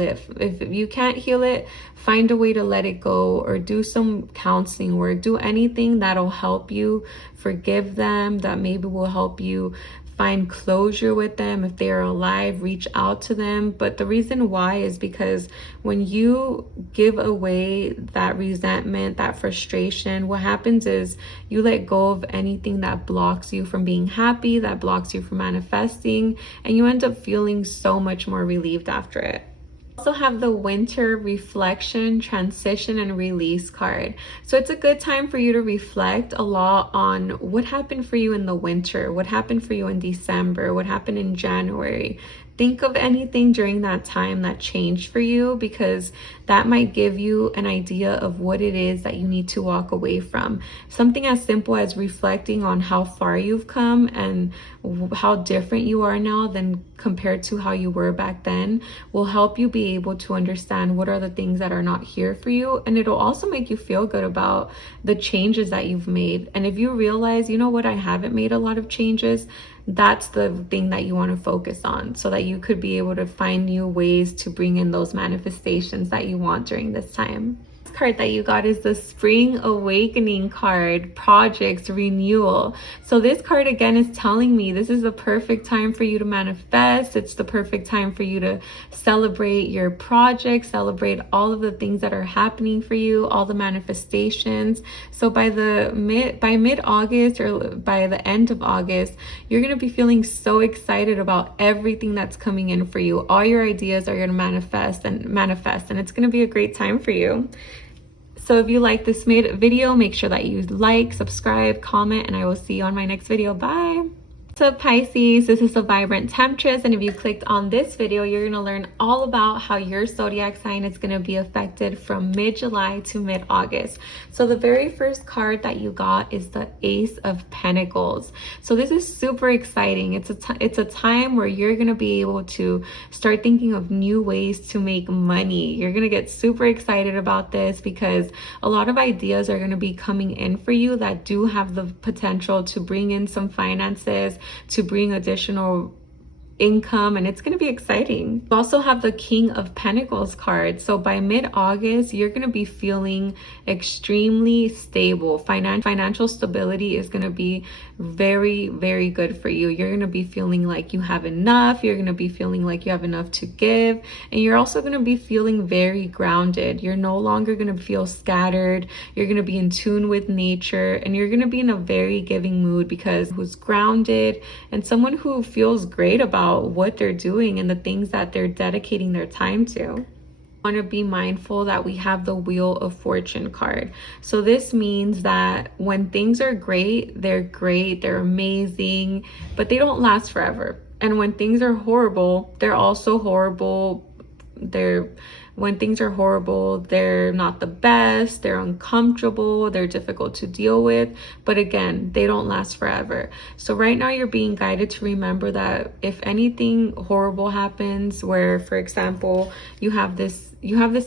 it. If you can't heal it, find a way to let it go, or do some counseling work, do anything that'll help you forgive them, that maybe will help you find closure with them. If they are alive, reach out to them. But the reason why is because when you give away that resentment, that frustration, what happens is you let go of anything that blocks you from being happy, that blocks you from manifesting, and you end up feeling so much more relieved after it. Also have the Winter Reflection, Transition, and Release card. So it's a good time for you to reflect a lot on what happened for you in the winter, what happened for you in December, what happened in January. Think of anything during that time that changed for you, because that might give you an idea of what it is that you need to walk away from. Something as simple as reflecting on how far you've come and how different you are now than compared to how you were back then will help you be able to understand what are the things that are not here for you. And it'll also make you feel good about the changes that you've made. And if you realize, you know what, I haven't made a lot of changes, that's the thing that you want to focus on, so that you could be able to find new ways to bring in those manifestations that you want during this time. Card that you got is the Spring Awakening card, Projects Renewal. So this card again is telling me this is the perfect time for you to manifest. It's the perfect time for you to celebrate your projects, celebrate all of the things that are happening for you, all the manifestations. So by mid-August or by the end of August, you're going to be feeling so excited about everything that's coming in for you. All your ideas are going to manifest, and it's going to be a great time for you. So if you like this video, make sure that you like, subscribe, comment, and I will see you on my next video. Bye. So Pisces, this is a Vibrant Temptress, and if you clicked on this video, you're going to learn all about how your zodiac sign is going to be affected from mid-July to mid-August. So the very first card that you got is the Ace of Pentacles. So this is super exciting. It's a time where you're going to be able to start thinking of new ways to make money. You're going to get super excited about this because a lot of ideas are going to be coming in for you that do have the potential to bring in some finances, to bring additional income, and it's going to be exciting. You also have the King of Pentacles card. So by mid-August, you're going to be feeling extremely stable. Financial stability is going to be very, very good for you. You're going to be feeling like you have enough. You're going to be feeling like you have enough to give. And you're also going to be feeling very grounded. You're no longer going to feel scattered. You're going to be in tune with nature, and you're going to be in a very giving mood because who's grounded and someone who feels great about what they're doing and the things that they're dedicating their time to. Want to be mindful that we have the Wheel of Fortune card. So this means that when things are great, they're amazing, but they don't last forever. And when things are horrible, they're also horrible. When things are horrible, they're not the best, they're uncomfortable, they're difficult to deal with, but again, they don't last forever. So right now you're being guided to remember that if anything horrible happens, where for example, you have this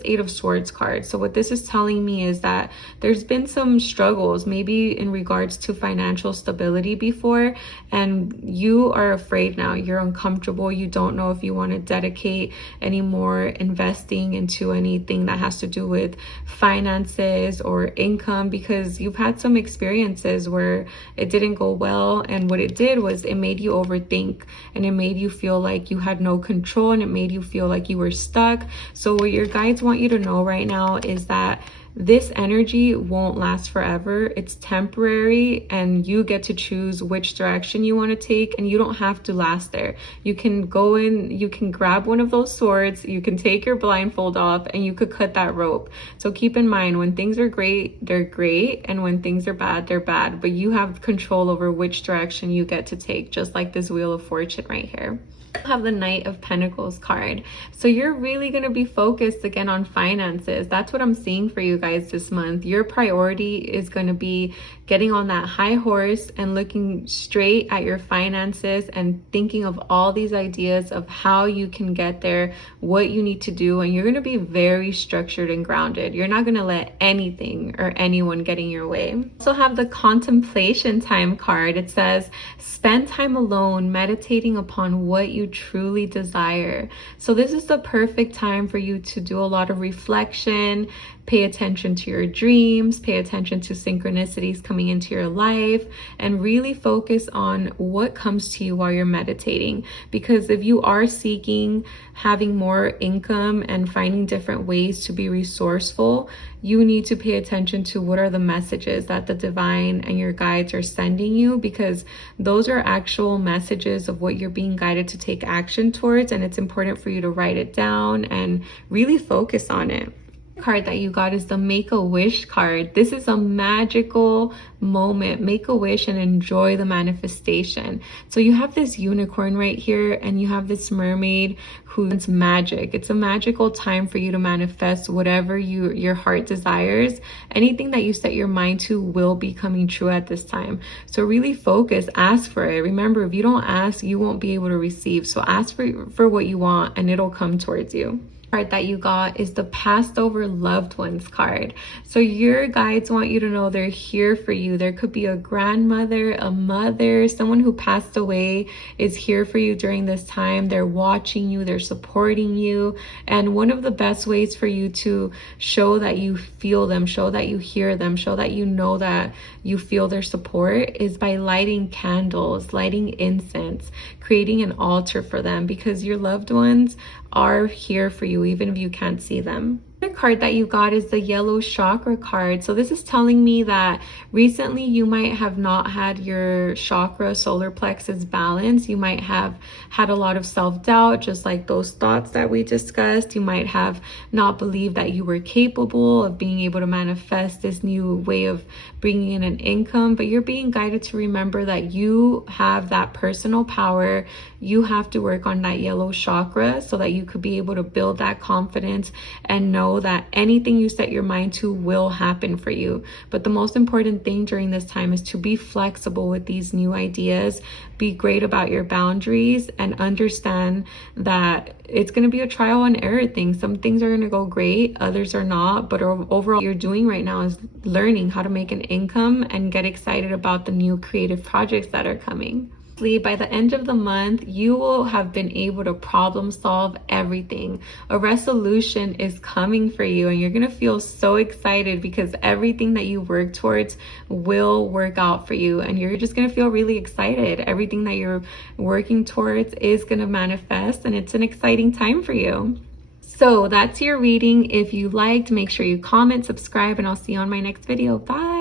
Eight of Swords card. So what this is telling me is that there's been some struggles, maybe in regards to financial stability before, and you are afraid now, you're uncomfortable, you don't know if you want to dedicate any more investing into anything that has to do with finances or income, because you've had some experiences where it didn't go well, and what it did was it made you overthink, and it made you feel like you had no control, and it made you feel like you were stuck. So what your guides want you to know right now is that this energy won't last forever. It's temporary, and you get to choose which direction you want to take, and you don't have to last there. You can go in, you can grab one of those swords, you can take your blindfold off, and you could cut that rope. So keep in mind, when things are great, they're great, and when things are bad, they're bad, but you have control over which direction you get to take, just like this Wheel of Fortune right here. Have the Knight of Pentacles card. So you're really going to be focused again on finances. That's what I'm seeing for you guys this month. Your priority is going to be getting on that high horse and looking straight at your finances and thinking of all these ideas of how you can get there, what you need to do, and you're going to be very structured and grounded. You're not going to let anything or anyone get in your way. Also have the Contemplation Time card. It says, spend time alone meditating upon what you truly desire. So this is the perfect time for you to do a lot of reflection, pay attention to your dreams, pay attention to synchronicities coming into your life, and really focus on what comes to you while you're meditating. Because if you are seeking having more income and finding different ways to be resourceful, you need to pay attention to what are the messages that the divine and your guides are sending you, because those are actual messages of what you're being guided to take action towards, and it's important for you to write it down and really focus on it. Card that you got is the Make-A-Wish card. This is a magical moment. Make a wish and enjoy the manifestation. So you have this unicorn right here, and you have this mermaid who's magic. It's a magical time for you to manifest whatever your heart desires. Anything that you set your mind to will be coming true at this time. So really focus, ask for it. Remember, if you don't ask, you won't be able to receive. So ask for what you want, and it'll come towards you. Card that you got is the Passed Over Loved Ones card. So your guides want you to know they're here for you. There could be a grandmother, a mother, someone who passed away is here for you during this time. They're watching you, they're supporting you. And one of the best ways for you to show that you feel them, show that you hear them, show that you know that you feel their support is by lighting candles, lighting incense, creating an altar for them, because your loved ones are here for you even if you can't see them. The card that you got is the Yellow Chakra card. So this is telling me that recently you might have not had your chakra solar plexus balanced. You might have had a lot of self-doubt, just like those thoughts that we discussed. You might have not believed that you were capable of being able to manifest this new way of bringing in an income, but you're being guided to remember that you have that personal power. You have to work on that yellow chakra so that you could be able to build that confidence and know that anything you set your mind to will happen for you. But the most important thing during this time is to be flexible with these new ideas, be great about your boundaries, and understand that it's going to be a trial and error thing. Some things are going to go great, others are not, but overall what you're doing right now is learning how to make an income and get excited about the new creative projects that are coming. By the end of the month, you will have been able to problem solve everything. A resolution is coming for you, and you're going to feel so excited because everything that you work towards will work out for you, and you're just going to feel really excited. Everything that you're working towards is going to manifest, and it's an exciting time for you. So that's your reading. If you liked, make sure you comment, subscribe, and I'll see you on my next video. Bye.